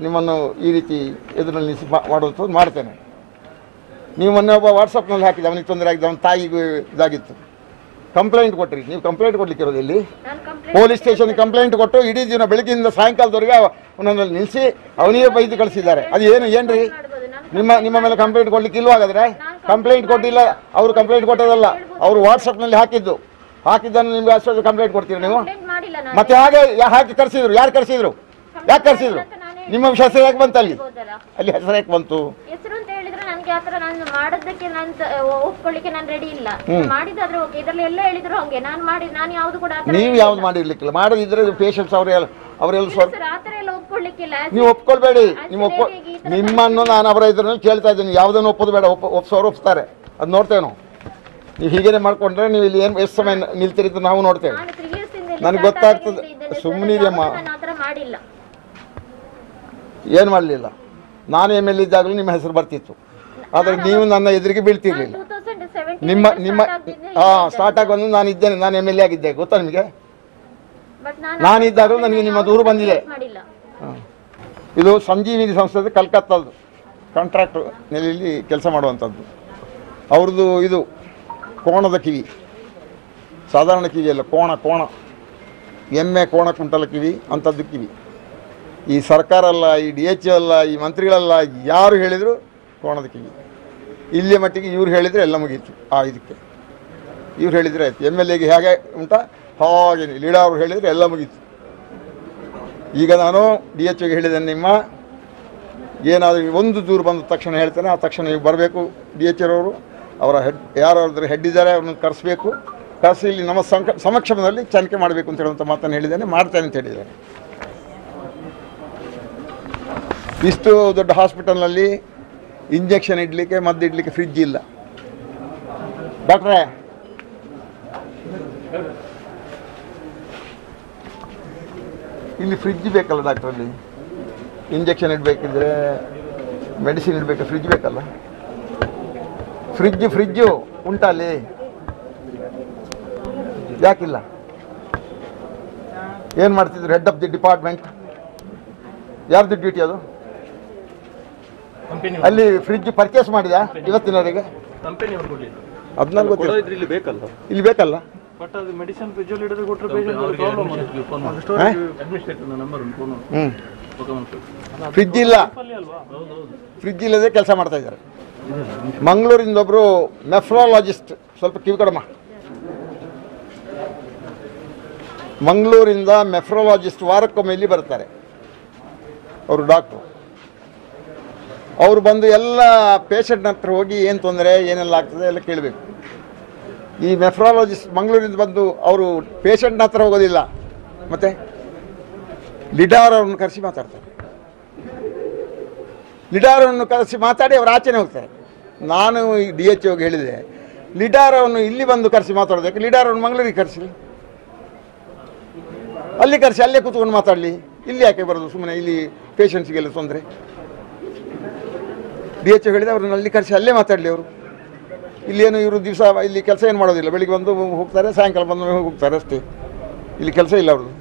ನಿಮ್ಮನ್ನು ಈ ರೀತಿ ಎದುರು ನಿಲ್ಲಿಸಿ ಮಾಡುವಂಥದ್ದು ಮಾಡ್ತೇನೆ. ನೀವು ಮೊನ್ನೆ ಒಬ್ಬ ವಾಟ್ಸಪ್ನಲ್ಲಿ ಹಾಕಿದ್ದೆ, ಅವನಿಗೆ ತೊಂದರೆ ಆಗಿದೆ, ಅವನ ತಾಯಿಗೂ ಇದಾಗಿತ್ತು, ಕಂಪ್ಲೇಂಟ್ ಕೊಟ್ಟಿರಿ. ನೀವು ಕಂಪ್ಲೇಂಟ್ ಕೊಡ್ಲಿಕ್ಕೆ ಇರೋದು ಇಲ್ಲಿ ಪೊಲೀಸ್ ಸ್ಟೇಷನ್ಗೆ ಕಂಪ್ಲೇಂಟ್ ಕೊಟ್ಟು ಇಡೀ ದಿನ ಬೆಳಗ್ಗಿಂದ ಸಾಯಂಕಾಲದವರೆಗೆ ಅವನನ್ನು ನಿಲ್ಲಿಸಿ ಅವನಿಗೆ ಬೈದು ಕಳಿಸಿದ್ದಾರೆ. ಅದು ಏನ್ರಿ ನಿಮ್ಮ ಮೇಲೆ ಕಂಪ್ಲೇಂಟ್ ಕೊಡ್ಲಿಕ್ಕೆ ಇಲ್ವಾ? ಹಾಗಾದ್ರೆ ಕಂಪ್ಲೇಂಟ್ ಕೊಟ್ಟಿಲ್ಲ, ಅವರು ಕಂಪ್ಲೇಂಟ್ ಕೊಟ್ಟೋದಲ್ಲ, ಅವರು ವಾಟ್ಸಪ್ನಲ್ಲಿ ಹಾಕಿದ್ದನ್ನು ನಿಮ್ಗೆ ಅಷ್ಟೊಂದು ಕಂಪ್ಲೇಂಟ್ ಕೊಡ್ತೀರಿ ನೀವು? ಮತ್ತೆ ಹಾಕಿ ಕರೆಸಿದ್ರು, ಯಾರು ಕರೆಸಿದ್ರು? ಯಾಕೆ ಕರೆಸಿದ್ರು? ನಿಮ್ಮ ಹೆಸರು ಯಾಕೆ ಬಂತು? ಅಲ್ಲಿ ಹೆಸರು ಯಾಕೆ ಬಂತು? ನೀವು ಯಾವ್ದು ಮಾಡಿರ್ಲಿಕ್ಕಿಲ್ಲ. ಮಾಡದಿದ್ರೆ ಪೇಷಂಟ್ಸ್ ಅವರೆಲ್ಲ ನೀವು ಒಪ್ಕೊಳ್ಬೇಡಿ. ನಿಮ್ಮನ್ನು ನಾನು ಅವರ ಇದ್ರಲ್ಲಿ ಕೇಳ್ತಾ ಇದ್ದೀನಿ, ಯಾವುದನ್ನು ಒಪ್ಪೋದು ಬೇಡ. ಒಪ್ಸೋರು ಒಪ್ಸ್ತಾರೆ, ಅದು ನೋಡ್ತೇವೆ ನಾವು. ನೀವು ಹೀಗೇನೆ ಮಾಡ್ಕೊಂಡ್ರೆ ನೀವು ಇಲ್ಲಿ ಏನು ಎಷ್ಟು ಸಮಯ ನಿಲ್ತೀರಿ ಅಂತ ನಾವು ನೋಡ್ತೇವೆ. ನನಗೆ ಗೊತ್ತಾಗ್ತದೆ. ಸುಮ್ಮನಿದೆಯಮ್ಮ, ಏನು ಮಾಡಲಿಲ್ಲ. ನಾನು MLA ಇದ್ದಾಗಲೂ ನಿಮ್ಮ ಹೆಸರು ಬರ್ತಿತ್ತು, ಆದರೆ ನೀವು ನನ್ನ ಎದುರಿಗೆ ಬೀಳ್ತಿರ್ಲಿಲ್ಲ. ನಿಮ್ಮ ಸ್ಟಾರ್ಟ್ ಆಗೋದು ನಾನು ಇದ್ದೇನೆ, ನಾನು MLA ಆಗಿದ್ದೆ, ಗೊತ್ತಾ ನಿಮಗೆ? ನಾನಿದ್ದಾಗಲೂ ನನಗೆ ನಿಮ್ಮ ದೂರು ಬಂದಿದೆ. ಇದು ಸಂಜೀವಿನಿ ಸಂಸ್ಥೆ ಕಲ್ಕತ್ತಾದ್ದು, ಕಾಂಟ್ರಾಕ್ಟ್ ನೆಲೆಯಲ್ಲಿ ಕೆಲಸ ಮಾಡುವಂಥದ್ದು. ಅವ್ರದ್ದು ಇದು ಕೋಣದ ಕಿವಿ, ಸಾಧಾರಣ ಕಿವಿ ಅಲ್ಲ, ಕೋಣ ಎಮ್ಮೆ ಕೋಣ ಕುಂಟಲ ಕಿವಿ ಅಂಥದ್ದು ಕಿವಿ. ಈ ಸರ್ಕಾರ ಅಲ್ಲ, ಈ DH ಅಲ್ಲ, ಈ ಮಂತ್ರಿಗಳಲ್ಲ, ಯಾರು ಹೇಳಿದರು ಕೋಣದ ಕಿವಿ. ಇಲ್ಲಿಯ ಮಟ್ಟಿಗೆ ಇವ್ರು ಹೇಳಿದರೆ ಎಲ್ಲ ಮುಗೀತು. ಇದಕ್ಕೆ ಇವ್ರು ಹೇಳಿದರೆ ಆಯ್ತು. MLAಗೆ ಹೇಗೆ ಉಂಟಾ ಹಾಗೆ ಲೀಡಾ ಅವರು ಹೇಳಿದರೆ ಎಲ್ಲ ಮುಗೀತು. ಈಗ ನಾನು DHಗೆ ಹೇಳಿದ್ದೇನೆ, ನಿಮ್ಮ ಏನಾದರೂ ಒಂದು ದೂರು ಬಂದ ತಕ್ಷಣ ಹೇಳ್ತೇನೆ, ಆ ತಕ್ಷಣ ನೀವು ಬರಬೇಕು. DHರವರು ಅವರ ಯಾರಾದ್ರೂ ಹೆಡ್ ಇದ್ದಾರೆ ಅವ್ರನ್ನ ಕರೆಸಬೇಕು, ಕರೆಸಿ ಇಲ್ಲಿ ನಮ್ಮ ಸಮಕ್ಷಮದಲ್ಲಿ ತನಿಖೆ ಮಾಡಬೇಕು ಅಂತ ಹೇಳುವಂಥ ಮಾತನ್ನು ಹೇಳಿದ್ದೇನೆ, ಮಾಡ್ತೇನೆ ಅಂತ ಹೇಳಿದ್ದೇನೆ. ಇಷ್ಟು ದೊಡ್ಡ ಹಾಸ್ಪಿಟಲ್ನಲ್ಲಿ ಇಂಜೆಕ್ಷನ್ ಇಡಲಿಕ್ಕೆ, ಮದ್ದು ಇಡಲಿಕ್ಕೆ ಫ್ರಿಡ್ಜ್ ಇಲ್ಲ. ಡಾಕ್ಟ್ರೇ, ಇಲ್ಲಿ ಫ್ರಿಡ್ಜ್ ಬೇಕಲ್ಲ ಡಾಕ್ಟ್ರಲ್ಲಿ? ಇಂಜೆಕ್ಷನ್ ಇಡಬೇಕಿದ್ರೆ, ಮೆಡಿಸಿನ್ ಇಡಬೇಕು, ಫ್ರಿಡ್ಜ್ ಬೇಕಲ್ಲ? ಫ್ರಿಡ್ಜು ಉಂಟಾ ಅಲ್ಲಿ? ಯಾಕಿಲ್ಲ? ಏನು ಮಾಡ್ತಿದ್ರು? ಹೆಡ್ ಆಫ್ ದಿ ಡಿಪಾರ್ಟ್ಮೆಂಟ್ ಯಾರ್ದು ಡ್ಯೂಟಿ ಅದು? ಅಲ್ಲಿ ಫ್ರಿಡ್ಜ್ ಪರ್ಚೇಸ್ ಮಾಡಿದ ಇವತ್ತಿನವರೆಗೆ? ಅದನ್ನ ಗೊತ್ತಿಲ್ಲ. ಇಲ್ಲಿ ಬೇಕಲ್ಲ. ಬಟ್ ಅದು ಮೆಡಿಸಿನ್ ಫ್ರಿಡ್ಜ್ ಅಲ್ಲಿ ಇಡೋದು ಕೊಟ್ಟರೆ ಪೇಷಂಟ್ ಪ್ರಾಬ್ಲಮ್ ಫ್ರಿಡ್ಜ್ ಇಲ್ಲ, ಫ್ರಿಡ್ಜ್ ಇಲ್ಲದೆ ಕೆಲಸ ಮಾಡ್ತಾ ಇದ್ದಾರೆ. ಮಂಗಳೂರಿಂದ ಒಬ್ಬರು ನೆಫ್ರಾಲಜಿಸ್ಟ್, ಸ್ವಲ್ಪ ಕಿವಿ ಕಡಮ, ಮಂಗಳೂರಿಂದ ನೆಫ್ರಾಲಜಿಸ್ಟ್ ವಾರಕ್ಕೊಮ್ಮೆ ಇಲ್ಲಿ ಬರ್ತಾರೆ. ಅವರು ಡಾಕ್ಟ್ರು. ಅವರು ಬಂದು ಎಲ್ಲ ಪೇಷಂಟ್ನ ಹತ್ರ ಹೋಗಿ ಏನು ತೊಂದರೆ ಏನೆಲ್ಲ ಆಗ್ತದೆ ಎಲ್ಲ ಕೇಳಬೇಕು. ಈ ನೆಫ್ರಾಲಜಿಸ್ಟ್ ಮಂಗಳೂರಿಂದ ಬಂದು ಅವರು ಪೇಷಂಟ್ನ ಹತ್ರ ಹೋಗೋದಿಲ್ಲ, ಮತ್ತು ಲಿಡಾರ್ ಅವ್ರನ್ನ ಕರೆಸಿ ಮಾತಾಡ್ತಾರೆ. ಲಿಡಾರ್ ಅವರನ್ನು ಕರೆಸಿ ಮಾತಾಡಿ ಅವರು ಆಚೆನೆ ಹೋಗ್ತಾರೆ. ನಾನು ಈ DHOಗೆ ಹೇಳಿದೆ, ಲಿಡಾರ್ ಅವನು ಇಲ್ಲಿ ಬಂದು ಕರೆಸಿ ಮಾತಾಡೋದಕ್ಕೆ ಲಿಡಾರ್ ಅವನು ಮಂಗಳೂರಿಗೆ ಕರೆಸಿ, ಅಲ್ಲಿ ಕರೆಸಿ ಅಲ್ಲೇ ಕೂತ್ಕೊಂಡು ಮಾತಾಡಲಿ. ಇಲ್ಲಿ ಯಾಕೆ ಬರೋದು ಸುಮ್ಮನೆ? ಇಲ್ಲಿ ಪೇಷಂಟ್ಸ್ಗೆಲ್ಲ ತೊಂದರೆ. DHO ಹೇಳಿದೆ ಅವ್ರನ್ನ ಅಲ್ಲಿ ಕರೆಸಿ ಅಲ್ಲೇ ಮಾತಾಡಲಿ. ಅವರು ಇಲ್ಲೇನು ಇವರು ದಿವಸ ಇಲ್ಲಿ ಕೆಲಸ ಏನು ಮಾಡೋದಿಲ್ಲ, ಬೆಳಿಗ್ಗೆ ಬಂದು ಹೋಗ್ತಾರೆ, ಸಾಯಂಕಾಲ ಬಂದು ಹೋಗ್ತಾರೆ ಅಷ್ಟೇ. ಇಲ್ಲಿ ಕೆಲಸ ಇಲ್ಲ ಅವ್ರದ್ದು,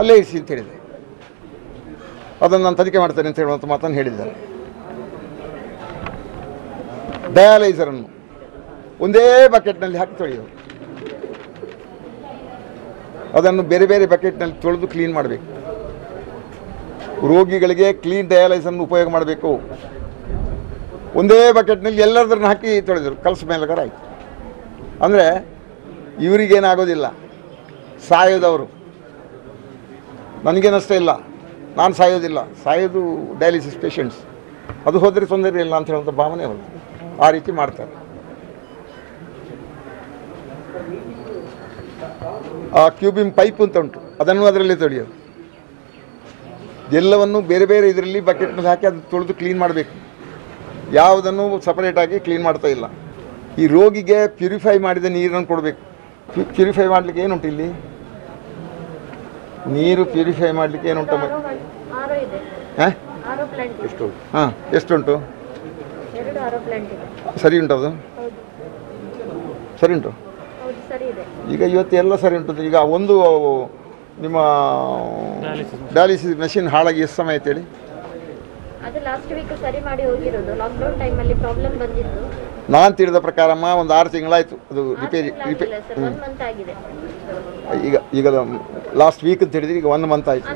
ಅಲ್ಲೇ ಇರಿಸಿ ಅಂತ ಹೇಳಿದೆ. ಅದನ್ನು ನಾನು ತನಿಖೆ ಮಾಡ್ತೇನೆ ಅಂತ ಹೇಳುವಂಥ ಮಾತನ್ನು ಹೇಳಿದ್ದಾರೆ. ಡಯಾಲೈಸರನ್ನು ಒಂದೇ ಬಕೆಟ್ನಲ್ಲಿ ಹಾಕಿ ತೊಳೆಯೋದು, ಅದನ್ನು ಬೇರೆ ಬೇರೆ ಬಕೆಟ್ನಲ್ಲಿ ತೊಳೆದು ಕ್ಲೀನ್ ಮಾಡಬೇಕು. ರೋಗಿಗಳಿಗೆ ಕ್ಲೀನ್ ಡಯಾಲೈಸರನ್ನು ಉಪಯೋಗ ಮಾಡಬೇಕು. ಒಂದೇ ಬಕೆಟ್ನಲ್ಲಿ ಎಲ್ಲರದನ್ನು ಹಾಕಿ ತೊಳೆದರು, ಕಲಸ ಮೇಲಗಾರ ಆಯಿತು. ಅಂದರೆ ಇವರಿಗೇನಾಗೋದಿಲ್ಲ, ಸಾಯೋದವರು. ನನಗೇನಷ್ಟ ಇಲ್ಲ, ನಾನು ಸಾಯೋದಿಲ್ಲ, ಸಾಯೋದು ಡಯಾಲಿಸಿಸ್ ಪೇಷಂಟ್ಸ್. ಅದು ಹೋದರೆ ತೊಂದರೆ ಇಲ್ಲ ಅಂತ ಹೇಳುವಂಥ ಭಾವನೆ ಅವರು ಆ ರೀತಿ ಮಾಡ್ತಾರೆ. ಆ ಕ್ಯೂಬಿಮ್ ಪೈಪ್ ಅಂತ ಉಂಟು, ಅದನ್ನು ಅದರಲ್ಲಿ ತೊಳೆಯೋದು. ಎಲ್ಲವನ್ನು ಬೇರೆ ಬೇರೆ ಇದರಲ್ಲಿ ಬಕೆಟ್ನಲ್ಲಿ ಹಾಕಿ ಅದು ತೊಳೆದು ಕ್ಲೀನ್ ಮಾಡಬೇಕು. ಯಾವುದನ್ನು ಸಪರೇಟಾಗಿ ಕ್ಲೀನ್ ಮಾಡ್ತಾ ಇಲ್ಲ. ಈ ರೋಗಿಗೆ ಪ್ಯೂರಿಫೈ ಮಾಡಿದ ನೀರನ್ನು ಕೊಡಬೇಕು. ಪ್ಯೂರಿಫೈ ಮಾಡಲಿಕ್ಕೆ ಏನುಂಟು ಇಲ್ಲಿ? ನೀರು ಪ್ಯೂರಿಫೈ ಮಾಡಲಿಕ್ಕೆ ಏನುಂಟು? ಹಾಂ, ಎಷ್ಟುಂಟು? ಸರಿ ಉಂಟು? ಅದು ಸರಿ ಉಂಟು. ಈಗ ಇವತ್ತು ಎಲ್ಲ ಸರಿ ಉಂಟು. ಈಗ ಒಂದು ನಿಮ್ಮ ಡಯಾಲಿಸಿಸ್ ಮೆಷಿನ್ ಹಾಳಾಗಿ ಎಷ್ಟು ಸಮಯ ಆಯ್ತು ಹೇಳಿ? ಅದು ಲಾಸ್ಟ್ ವೀಕ್ ಸರಿ ಮಾಡಿ ಹೋಗಿರೋದು. ಲಾಕ್ಡೌನ್ ಟೈಮಲ್ಲಿ ಪ್ರಾಬ್ಲಮ್ ಬಂದಿತ್ತು. ನಾನು ತಿಳಿದ ಪ್ರಕಾರ ಒಂದು 6 ತಿಂಗಳಾಯಿತು ಅದು ರಿಪೇರಿ. 1 ಮಂತ್ ಆಗಿದೆ. ಈಗ ಲಾಸ್ಟ್ ವೀಕ್ ಅಂತ ಹೇಳಿದ್ರೆ ಈಗ 1 ಮಂತ್ ಆಯಿತು.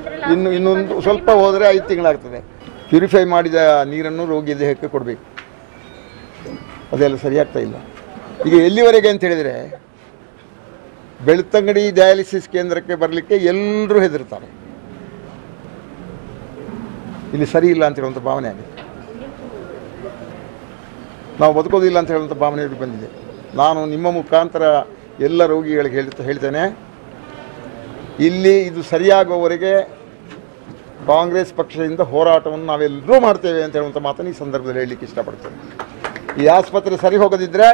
ಇನ್ನೊಂದು ಸ್ವಲ್ಪ ಹೋದರೆ 5 ತಿಂಗಳಾಗ್ತದೆ. ಪ್ಯೂರಿಫೈ ಮಾಡಿದ ನೀರನ್ನು ರೋಗಿ ದೇಹಕ್ಕೆ ಕೊಡಬೇಕು. ಅದೆಲ್ಲ ಸರಿಯಾಗ್ತಾ ಇಲ್ಲ. ಈಗ ಎಲ್ಲಿವರೆಗೆ ಅಂತ ಹೇಳಿದರೆ, ಬೆಳ್ತಂಗಡಿ ಡಯಾಲಿಸಿಸ್ ಕೇಂದ್ರಕ್ಕೆ ಬರಲಿಕ್ಕೆ ಎಲ್ಲರೂ ಹೆದರ್ತಾರೆ. ಇಲ್ಲಿ ಸರಿ ಇಲ್ಲ ಅಂತ ಹೇಳುವಂಥ ಭಾವನೆ ಆಗಿದೆ. ನಾವು ಬದುಕೋದಿಲ್ಲ ಅಂತ ಹೇಳುವಂಥ ಭಾವನೆ ಬಂದಿದೆ. ನಾನು ನಿಮ್ಮ ಮುಖಾಂತರ ಎಲ್ಲ ರೋಗಿಗಳಿಗೆ ಹೇಳ್ತೇನೆ, ಇಲ್ಲಿ ಇದು ಸರಿಯಾಗುವವರೆಗೆ ಕಾಂಗ್ರೆಸ್ ಪಕ್ಷದಿಂದ ಹೋರಾಟವನ್ನು ನಾವೆಲ್ಲರೂ ಮಾಡ್ತೇವೆ ಅಂತ ಹೇಳುವಂಥ ಮಾತನ್ನು ಈ ಸಂದರ್ಭದಲ್ಲಿ ಹೇಳಲಿಕ್ಕೆ ಇಷ್ಟಪಡ್ತೇನೆ. ಈ ಆಸ್ಪತ್ರೆ ಸರಿ ಹೋಗದಿದ್ದರೆ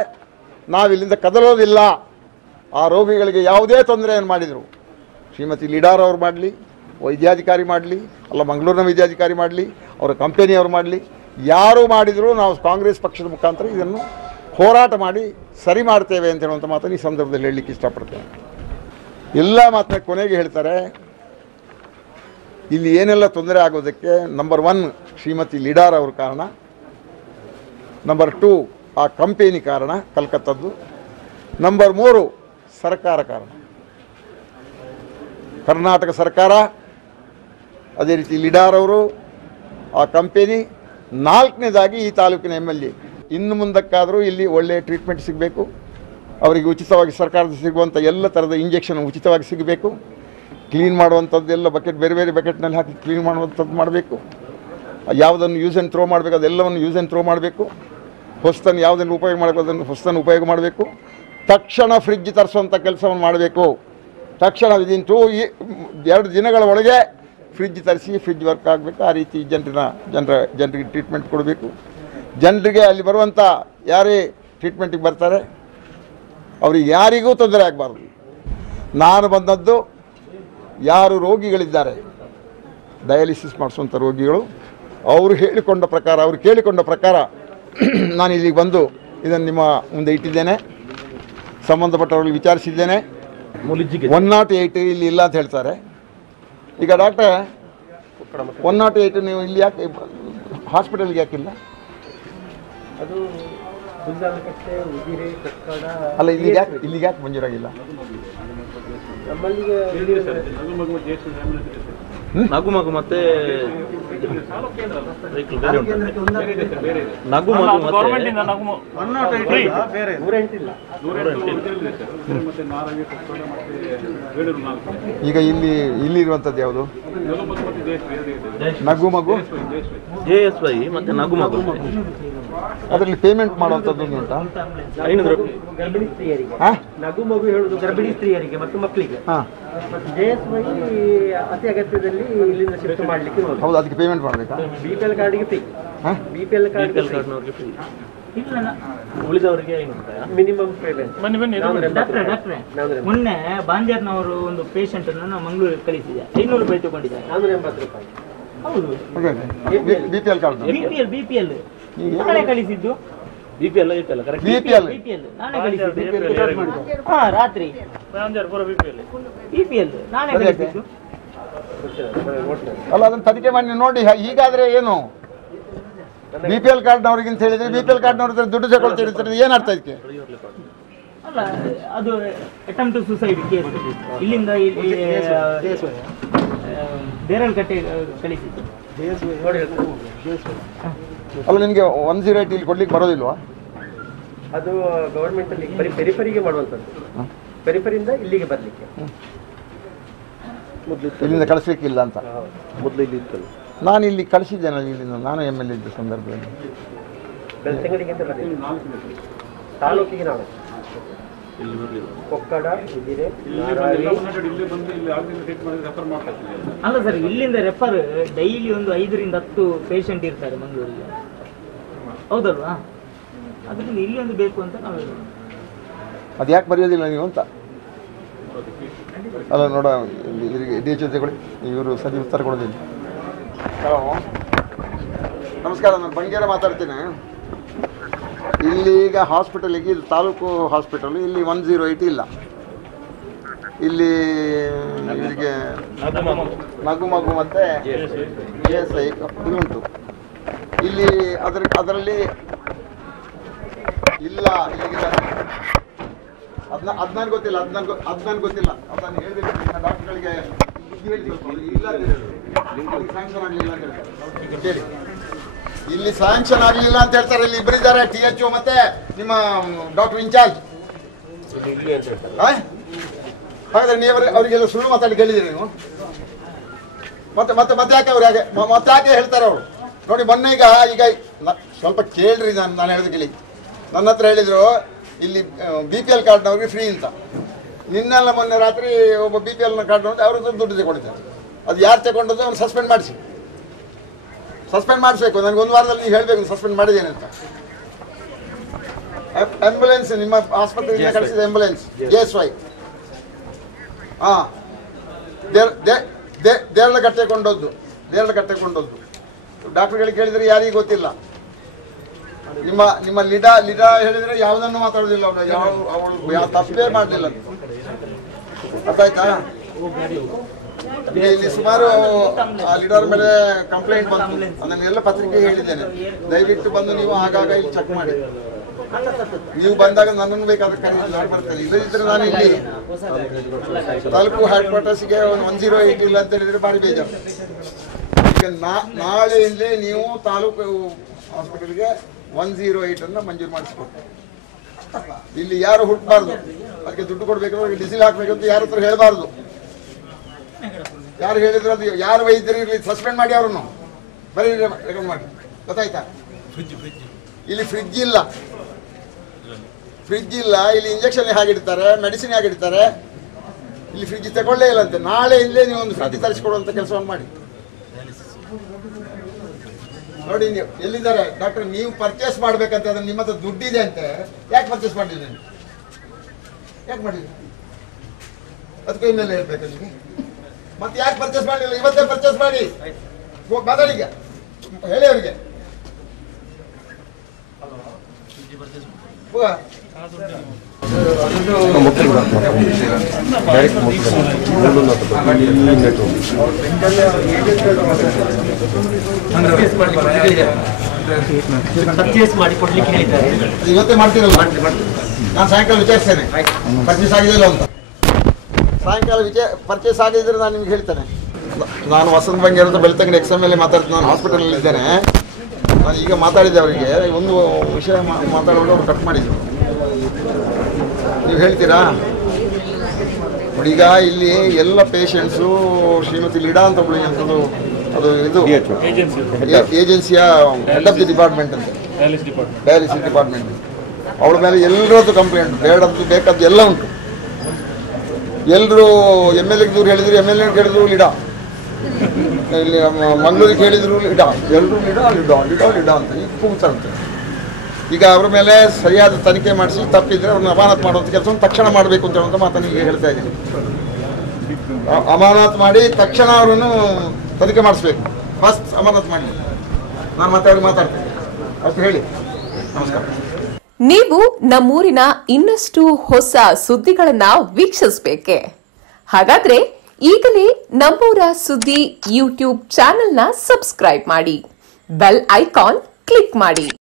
ನಾವಿಲ್ಲಿಂದ ಕದಲೋದಿಲ್ಲ. ಆ ರೋಗಿಗಳಿಗೆ ಯಾವುದೇ ತೊಂದರೆಯನ್ನು ಮಾಡಿದರು, ಶ್ರೀಮತಿ ಲಿಡಾರ್ ಅವರು ಮಾಡಲಿ, ವೈದ್ಯಾಧಿಕಾರಿ ಮಾಡಲಿ, ಅಲ್ಲ ಮಂಗಳೂರಿನ ವೈದ್ಯಾಧಿಕಾರಿ ಮಾಡಲಿ, ಅವರ ಕಂಪನಿಯವರು ಮಾಡಲಿ, ಯಾರು ಮಾಡಿದರೂ ನಾವು ಕಾಂಗ್ರೆಸ್ ಪಕ್ಷದ ಮುಖಾಂತರ ಇದನ್ನು ಹೋರಾಟ ಮಾಡಿ ಸರಿ ಮಾಡ್ತೇವೆ ಅಂತ ಹೇಳುವಂಥ ಮಾತನ್ನು ಈ ಸಂದರ್ಭದಲ್ಲಿ ಹೇಳಲಿಕ್ಕೆ ಇಷ್ಟಪಡ್ತೇನೆ. ಎಲ್ಲ ಮಾತನ್ನ ಕೊನೆಗೆ ಹೇಳ್ತಾರೆ, ಇಲ್ಲಿ ಏನೆಲ್ಲ ತೊಂದರೆ ಆಗೋದಕ್ಕೆ ನಂಬರ್ 1 ಶ್ರೀಮತಿ ಲಿಡಾರ್ ಅವರು ಕಾರಣ, ನಂಬರ್ 2 ಆ ಕಂಪೆನಿ ಕಾರಣ ಕಲ್ಕತ್ತದ್ದು, ನಂಬರ್ 3 ಸರ್ಕಾರ ಕಾರಣ, ಕರ್ನಾಟಕ ಸರ್ಕಾರ, ಅದೇ ರೀತಿ ಲಿಡಾರ್ ಅವರು, ಆ ಕಂಪೆನಿ, 4ನೇದಾಗಿ ಈ ತಾಲೂಕಿನ MLA. ಇನ್ನು ಮುಂದಕ್ಕಾದರೂ ಇಲ್ಲಿ ಒಳ್ಳೆಯ ಟ್ರೀಟ್ಮೆಂಟ್ ಸಿಗಬೇಕು. ಅವರಿಗೆ ಉಚಿತವಾಗಿ ಸರ್ಕಾರದ ಸಿಗುವಂಥ ಎಲ್ಲ ಥರದ ಇಂಜೆಕ್ಷನ್ ಉಚಿತವಾಗಿ ಸಿಗಬೇಕು. ಕ್ಲೀನ್ ಮಾಡುವಂಥದ್ದೆಲ್ಲ ಬೇರೆ ಬೇರೆ ಬಕೆಟ್ನಲ್ಲಿ ಹಾಕಿ ಕ್ಲೀನ್ ಮಾಡುವಂಥದ್ದು ಮಾಡಬೇಕು. ಯಾವುದನ್ನು ಯೂಸ್ ಆ್ಯಂಡ್ ಥ್ರೋ ಮಾಡಬೇಕು ಅದೆಲ್ಲವನ್ನು ಯೂಸ್ ಆ್ಯಂಡ್ ಥ್ರೋ ಮಾಡಬೇಕು. ಹೊಸತನ್ನು ಯಾವುದನ್ನು ಉಪಯೋಗ ಮಾಡಬೇಕು ಅದನ್ನು ಹೊಸತನ್ನು ಉಪಯೋಗ ಮಾಡಬೇಕು. ತಕ್ಷಣ ಫ್ರಿಡ್ಜ್ ತರಿಸುವಂಥ ಕೆಲಸವನ್ನು ಮಾಡಬೇಕು. ತಕ್ಷಣ ವಿದಿನ್ 2 ದಿನಗಳ ಒಳಗೆ ಫ್ರಿಡ್ಜ್ ತರಿಸಿ ಫ್ರಿಡ್ಜ್ ವರ್ಕ್ ಆಗಬೇಕು. ಆ ರೀತಿ ಜನರಿಗೆ ಟ್ರೀಟ್ಮೆಂಟ್ ಕೊಡಬೇಕು. ಜನರಿಗೆ ಅಲ್ಲಿ ಬರುವಂಥ ಯಾರೇ ಟ್ರೀಟ್ಮೆಂಟಿಗೆ ಬರ್ತಾರೆ ಅವರಿಗೆ ಯಾರಿಗೂ ತೊಂದರೆ ಆಗಬಾರ್ದು. ನಾನು ಬಂದದ್ದು ಯಾರು ರೋಗಿಗಳಿದ್ದಾರೆ ಡಯಾಲಿಸಿಸ್ ಮಾಡಿಸುವಂಥ ರೋಗಿಗಳು, ಅವರು ಹೇಳಿಕೊಂಡ ಪ್ರಕಾರ, ಅವರು ಕೇಳಿಕೊಂಡ ಪ್ರಕಾರ ನಾನು ಇಲ್ಲಿಗೆ ಬಂದು ಇದನ್ನು ನಿಮ್ಮ ಮುಂದೆ ಇಟ್ಟಿದ್ದೇನೆ. ಸಂಬಂಧಪಟ್ಟವರಲ್ಲಿ ವಿಚಾರಿಸಿದ್ದೇನೆ. 108 ಇಲ್ಲಿ ಇಲ್ಲ ಅಂತ ಹೇಳ್ತಾರೆ. ಈಗ ಡಾಕ್ಟ್ರೆ 108 ನೀವು ಇಲ್ಲಿ ಯಾಕೆ ಹಾಸ್ಪಿಟಲ್ಗೆ ಯಾಕಿಲ್ಲ? ಅದು ಗುಂಜಾಲಕಟ್ಟೆ, ಉಜಿರೆ, ಕಕ್ಕಡ ಅಲ್ಲ ಇಲ್ಲಿಗೆ ಯಾಕೆ ಮಂಜೂರಾಗಿಲ್ಲ? ನಮ್ಮಲ್ಲಿಗೆ ನಗು ಮಗು ಮತ್ತೆ ನಗು ಮಗು ಗೌರ್ಮೆಂಟ್ ಇಂದ ನಗು ಈಗ ಇಲ್ಲಿರುವಂಥದ್ದು ಯಾವುದು? ನಗು ಮಗು JSY ಮತ್ತೆ ನಗು ಮಗು. ಅದರಲ್ಲಿ ಪೇಮೆಂಟ್ ಮಾಡುವಂಥದ್ದು ಉಂಟಾ? 500 ಗರ್ಭಿಣಿ ಸ್ತ್ರೀಯರಿಗೆ, ಹಾಂ ನಗು ಮಗು ಹೇಳುದು ಗರ್ಭಿಣಿ ಸ್ತ್ರೀಯರಿಗೆ ಮತ್ತು ಮಕ್ಕಳಿಗೆ. ಹಾಂ JSY ಅತಿ ಅಗತ್ಯದಲ್ಲಿ ಇಲ್ಲಿಂದ ಶಿಫ್ಟ್ ಮಾಡ್ಲಿಕ್ಕೆ ಇರುವುದು. ಹೌದು, ಅದಕ್ಕೆ ಪೇಮೆಂಟ್ ಮಾಡಬೇಕಾ? BPL ಕಾರ್ಡಿಗೆ ಫ್ರೀ. ಹಾಂ BPL ಕಾರ್ಡ್ ಕಾರ್ಡ್ನವ್ರಿಗೆ ಫ್ರೀ, ಉಳಿದವರಿಗೆ 500 ರೂಪಾಯಿ ಮಿನಿಮಮ್ ಪೇಮೆಂಟ್. ಮೊನ್ನೆ ಬಾಂಜರ್ನವರು ಒಂದು ಪೇಷಂಟ್ ಅನ್ನು ನಾವು ಮಂಗಳೂರಿಗೆ ಕಳಿಸಿದೆ, 500 ರೂಪಾಯಿ ತಗೊಂಡಿದ್ದಾರೆ. 480 ರೂಪಾಯಿ. ಹೌದು, BPL ಕಾರ್ಡ್ BPL ನಾನೇ ಕಳಿಸಿದ್ದು. BPL correct. BPL ನಾನೇ ಕಳಿಸಿದ್ದು. ಹಾ, ರಾತ್ರಿ BPL ನಾನೇ ಕಳಿಸಿದ್ದು. ಅಲ್ಲ, ಅದನ್ನು ತನಿಖೆ ಮಾಡಿ ನೋಡಿ. ಹೀಗಾದ್ರೆ ಏನು BPL ಕಾರ್ಡ್ನವ್ರಿಗೆ ಅಂತ ಹೇಳಿದ್ರೆ BPL ಕಾರ್ಡ್ನವ್ರ ದುಡ್ಡು ತಗೊಳ್ತಿರ್ತಾರೆ, ಏನು ಅರ್ಥ ಇದಕ್ಕೆ? ಅಲ್ಲ, ಅದು ಅಟೆಂಪ್ಟ್ ಟು ಸುಸೈಡ್ ಕೇಸ್. ಇಲ್ಲಿಂದ ದೇರಳಕಟ್ಟೆ ಕಳಿಸಿದ್ದು. ಅಲ್ಲ, ನಿಮಗೆ 108 ಇಲ್ಲಿ ಕೊಡ್ಲಿಕ್ಕೆ ಬರೋದಿಲ್ವಾ? ಅದು ಗವರ್ಮೆಂಟ್ ಅಲ್ಲಿ ಪೆರಿಫರಿಗೆ ಮಾಡುವಂಥದ್ದು. ಪೆರಿಫರಿಂದ ಇಲ್ಲಿಗೆ ಬರಲಿಕ್ಕೆ ಇಲ್ಲಿಂದ ಕಳಿಸ್ಲಿಕ್ಕಿಲ್ಲ ಅಂತ ಮೊದಲು ಇಲ್ಲಿ ಇತ್ತಲ್ಲ. ನಾನು ಇಲ್ಲಿ ಕಳಿಸಿದ್ದೇನೆ. ಇಲ್ಲಿಂದ ನಾನು ML ಇದ್ದ ಸಂದರ್ಭದಲ್ಲಿ ಬೆಳ್ತಂಗಡಿಗೆ ಅಂತ ಬರಲಿಲ್ಲ, ತಾಲೂಕಿಗೆ ನಾವು ಇಲ್ಲಿ ಬರಲಿಲ್ಲ. ಕೊಕ್ಕಡ, ಉಜಿರೆ, ಅಲ್ಲ ಸರ್, ಇಲ್ಲಿಂದ ರೆಫರ್ ಡೈಲಿ ಒಂದು 5 ರಿಂದ 10 ಪೇಷಂಟ್ ಇರ್ತಾರೆ ಮಂಗಳೂರಿಗೆ, ಹೌದಲ್ವಾ? ಅದರಿಂದ ಇಲ್ಲಿ ಒಂದು ಬೇಕು ಅಂತ ನಾವು ಹೇಳೋದು. ಅದು ಯಾಕೆ ಬರೆಯೋದಿಲ್ಲ ನೀವು ಅಂತ? ಅಲ್ಲ ನೋಡ, ಇವರಿಗೆ DH ಜೊತೆಗೊಳ್ಳಿ, ಇವರು ಸರಿ ಉತ್ತರ ಕೊಡೋದಿಲ್ಲ. ಹಲೋ, ನಮಸ್ಕಾರ, ನಾನು ಬಂಗೇರ ಮಾತಾಡ್ತೀನಿ. ಇಲ್ಲಿ ಈಗ ಹಾಸ್ಪಿಟಲಿಗೆ, ಇದು ತಾಲೂಕು ಹಾಸ್ಪಿಟಲ್, ಇಲ್ಲಿ 108 ಇಲ್ಲ. ಇಲ್ಲಿ ಇವರಿಗೆ ನಗು ಮಗು ಮತ್ತು JSY ಇದು ಉಂಟು. ಇಲ್ಲಿ ಅದರಲ್ಲಿ ಇಲ್ಲ, ಇಲ್ಲಿಗಿಲ್ಲ. ಅದನ್ನ ಗೊತ್ತಿಲ್ಲ, ಅದನ್ನ ಗೊತ್ತಿಲ್ಲ. ಅದನ್ನು ಹೇಳಬೇಕು ಡಾಕ್ಟರ್ಗಳಿಗೆ. ಇಲ್ಲ ಸ್ಯಾಂಕ್ಷನ್ ಆಗಲಿಲ್ಲ ಅಂತ ಹೇಳ್ತಾರೆ. ಕೇಳಿ, ಇಲ್ಲಿ ಸ್ಯಾಂಕ್ಷನ್ ಆಗಲಿಲ್ಲ ಅಂತ ಹೇಳ್ತಾರೆ. ಇಲ್ಲಿ ಇಬ್ಬರಿದ್ದಾರೆ, THO ಮತ್ತೆ ನಿಮ್ಮ ಡಾಕ್ಟರ್ ಇನ್ಚಾರ್ಜ್. ಹಾಗಾದ್ರೆ ನೀವು ಅವರಿಗೆಲ್ಲ ಸುಳ್ಳು ಮಾತಾಡಿ ಕೇಳಿದ್ದೀರಿ ನೀವು? ಮತ್ತೆ ಯಾಕೆ ಅವ್ರು ಮತ್ತೆ ಯಾಕೆ ಹೇಳ್ತಾರೆ ಅವರು? ನೋಡಿ, ಮೊನ್ನೆ ಈಗ ಸ್ವಲ್ಪ ಕೇಳ್ರಿ, ನಾನು ಹೇಳೋದು ಕೇಳಿ. ನನ್ನ ಹತ್ರ ಹೇಳಿದ್ರು ಇಲ್ಲಿ BPL ಕಾರ್ಡ್ನವ್ರಿಗೆ ಫ್ರೀ ಅಂತ. ನಿನ್ನೆಲ್ಲ ಮೊನ್ನೆ ರಾತ್ರಿ ಒಬ್ಬ BPL ಕಾರ್ಡ್ನವ್ರು ಅವ್ರದ್ದು ದುಡ್ಡು ತಗೊಂಡಿದ್ದಾರೆ. ಅದು ಯಾರು ತಗೊಂಡದ್ದು ಅವ್ನು ಸಸ್ಪೆಂಡ್ ಮಾಡಿಸ್ಬೇಕು. ನನಗೆ 1 ವಾರದಲ್ಲಿ ನೀವು ಹೇಳಬೇಕು ಸಸ್ಪೆಂಡ್ ಮಾಡಿದ್ದೇನೆ ಅಂತ. ಆಂಬ್ಯುಲೆನ್ಸ್ ನಿಮ್ಮ ಆಸ್ಪತ್ರೆಯಿಂದ ಕಳಿಸಿದ ಆಂಬ್ಯುಲೆನ್ಸ್ JSY. ಹಾಂ, ದೇರಳಕಟ್ಟೆ ಕೊಂಡದ್ದು. ಡಾಕ್ಟರ್ಗಳಿಗೆ ಕೇಳಿದರೆ ಯಾರಿಗೂ ಗೊತ್ತಿಲ್ಲ. ನಿಮ್ಮ ಲಿಡಾ ಹೇಳಿದರೆ ಯಾವುದನ್ನು ಮಾತಾಡೋದಿಲ್ಲ. ಅವಳು ಯಾವ ತಪ್ಪೇ ಮಾಡಲಿಲ್ಲ. ಅರ್ಥ ಆಯ್ತಾ? ಇಲ್ಲಿ ಸುಮಾರು ಆ ಲೀಡರ್ ಮೇಲೆ ಕಂಪ್ಲೇಂಟ್ ಬಂತು. ಅದನ್ನೆಲ್ಲ ಪತ್ರಿಕೆ ಹೇಳಿದ್ದೇನೆ. ದಯವಿಟ್ಟು ಬಂದು ನೀವು ಆಗಾಗ ಇಲ್ಲಿ ಚೆಕ್ ಮಾಡಿ. ನೀವು ಬಂದಾಗ ನನ್ನನ್ನು ಬೇಕಾದ್ರೆ ಕರೀಲಿ, ನಾನು ಬರ್ತೇನೆ. ಇಲ್ಲದಿದ್ದರೆ ನಾನು ಇಲ್ಲಿ ತಾಲೂಕು ಹೆಡ್ ಕ್ವಾರ್ಟರ್ಸ್ಗೆ 108 ಇಲ್ಲ ಅಂತ ಹೇಳಿದರೆ ಭಾರಿ ಬೇಜಾರು. ಈಗ ನಾಳೆಯಿಂದಲೇ ನೀವು ತಾಲೂಕು ಹಾಸ್ಪಿಟಲ್ಗೆ 108 ಮಂಜೂರು ಮಾಡಿಸ್ಕೊಟ್ಟು. ಇಲ್ಲಿ ಯಾರು ಹುಟ್ಟಬಾರ್ದು, ಅದಕ್ಕೆ ದುಡ್ಡು ಕೊಡಬೇಕು, ಅವ್ರಿಗೆ ಡಿಸಿಲ್ ಹಾಕಬೇಕಂತ ಯಾರ ಹತ್ರ ಹೇಳಬಾರ್ದು. ಯಾರು ಹೇಳಿದ್ರು ಅದು ಯಾರು ವೈದ್ಯರು ಇರಲಿ ಸಸ್ಪೆಂಡ್ ಮಾಡಿ ಅವ್ರನ್ನು ಬರೀ ರೆಕಮೆಂಡ್ ಮಾಡಿ. ಗೊತ್ತಾಯ್ತಾ? ಇಲ್ಲಿ ಫ್ರಿಡ್ಜ್ ಇಲ್ಲ. ಇಲ್ಲಿ ಇಂಜೆಕ್ಷನ್ ಹೇಗಿಡ್ತಾರೆ, ಮೆಡಿಸಿನ್ ಹೇಗಿಡ್ತಾರೆ. ಇಲ್ಲಿ ಫ್ರಿಡ್ಜ್ ತಗೊಳ್ಳೇ ಇಲ್ಲ ಅಂತೆ. ನಾಳೆಯಿಂದಲೇ ನೀವು ಒಂದು ಫ್ರಿಡ್ಜ್ ತರಿಸ್ಕೊಡುವಂಥ ಕೆಲಸವನ್ನು ಮಾಡಿ. ನೋಡಿ, ನೀವು ಎಲ್ಲಿದ್ದಾರೆ ಡಾಕ್ಟರ್, ನೀವು ಪರ್ಚೇಸ್ ಮಾಡ್ಬೇಕಂತ ಅದನ್ನು ನಿಮ್ಮ ಹತ್ರ ದುಡ್ಡಿದೆ ಅಂತೆ. ಯಾಕೆ ಪರ್ಚೇಸ್ ಮಾಡಿಲ್ಲ? ಯಾಕೆ ಮಾಡಿಲ್ಲ? ಅದಕ್ಕೆ ಇನ್ನೆಲ್ಲ ಹೇಳ್ಬೇಕು ನಿಮಗೆ. ಮತ್ತೆ ಯಾಕೆ ಪರ್ಚೇಸ್ ಮಾಡಲಿಲ್ಲ? ಇವತ್ತೇ ಪರ್ಚೇಸ್ ಮಾಡಿ ಮಾತಾಡಿಗೆ ಹೇಳಿ ಅವರಿಗೆ. ಮಾಡಿ ಕೊಡ್ಲಿಕ್ಕೆ ಹೇಳಿದ್ದಾರೆ. ಇವತ್ತೇ ಮಾಡ್ತೀರಲ್ಲ, ನಾನು ಸಾಯಂಕಾಲ ವಿಚಾರಿಸ್ತೇನೆ ಪರ್ಚೇಸ್ ಆಗಿದೆಯಲ್ಲ ಅಂತ. ಸಾಯಂಕಾಲ ಪರ್ಚೇಸ್ ಆಗಿದ್ರೆ ನಾನು ನಿಮ್ಗೆ ಹೇಳ್ತೇನೆ. ನಾನು ವಸಂತ ಬಂಗೇರ್ ಅಂತ ಬೆಳ್ತಂಗಡಿ XML ಮಾತಾಡ್ತೀನಿ. ನಾನು ಹಾಸ್ಪಿಟಲಲ್ಲಿ ಇದ್ದೇನೆ. ನಾನು ಈಗ ಮಾತಾಡಿದ್ದೆ ಅವರಿಗೆ, ಒಂದು ವಿಷಯ ಮಾತಾಡುವಾಗ ಅವ್ರು ಕಟ್ ಮಾಡಿದ್ರು. ನೀವು ಹೇಳ್ತೀರಾ? ಈಗ ಇಲ್ಲಿ ಎಲ್ಲ ಪೇಷಂಟ್ಸು ಶ್ರೀಮತಿ ಲೀಡಾ ಅಂತ ಒಬ್ಬಳು ಎಂಥದ್ದು ಅದು ಇದು ಏಜೆನ್ಸಿಯ ಹೆಡ್ ಆಫ್ ದಿ ಡಿಪಾರ್ಟ್ಮೆಂಟ್ ಅಂತ, ಡಯಾಲಿಸಿಸ್ ಡಿಪಾರ್ಟ್ಮೆಂಟ್. ಅವಳ ಮೇಲೆ ಎಲ್ಲರದ್ದು ಕಂಪ್ಲೇಂಟ್, ಬೇಡದ್ದು ಬೇಕಾದ್ದು ಎಲ್ಲ ಉಂಟು. ಎಲ್ಲರೂ MLA ದೂರು ಹೇಳಿದ್ರು, MLA ಕೇಳಿದ್ರು ಲೀಡಾ, ಇಲ್ಲಿ ಮಂಗಳೂರಿಗೆ ಹೇಳಿದ್ರು ಲೀಡಾ, ಎಲ್ಲರೂ ಲೀಡಾ ಲೀಡಾ ಲೀಡಾ ಲೀಡಾ ಅಂತ ಈಗ ಕೂಗ್ತಾರಂತೆ. ಈಗ ಅವ್ರ ಮೇಲೆ ಸರಿಯಾದ ತನಿಖೆ ಮಾಡಿಸಿ ತಪ್ಪಿದ್ರೆ ಅವ್ರನ್ನ ಅಮಾನತ್ ಮಾಡುವಂಥ ಕೆಲಸವನ್ನು ತಕ್ಷಣ ಮಾಡಬೇಕು ಅಂತ ಹೇಳುವಂಥ ಮಾತನ್ನು ಈಗ ಹೇಳ್ತಾ ಇದ್ದೀನಿ. ಅಮಾನತ್ ಮಾಡಿ ತಕ್ಷಣ ಅವರನ್ನು ತನಿಖೆ ಮಾಡಿಸ್ಬೇಕು. ಫಸ್ಟ್ ಅಮಾನತ್ ಮಾಡಿ. ನಾನು ಮತ್ತೆ ಅವ್ರಿಗೆ ಮಾತಾಡ್ತೇನೆ. ಅಷ್ಟು ಹೇಳಿ, ನಮಸ್ಕಾರ. ನೀವು ನಮ್ಮೂರಿನ ಇನ್ನಷ್ಟು ಹೊಸ ಸುದ್ದಿಗಳನ್ನ ವೀಕ್ಷಿಸಬೇಕೆ? ಹಾಗಾದ್ರೆ ಈಗಲೇ ನಮ್ಮೂರ ಸುದ್ದಿ ಯೂಟ್ಯೂಬ್ ಚಾನೆಲ್ನ ಸಬ್ಸ್ಕ್ರೈಬ್ ಮಾಡಿ, ಬೆಲ್ ಐಕಾನ್ ಕ್ಲಿಕ್ ಮಾಡಿ.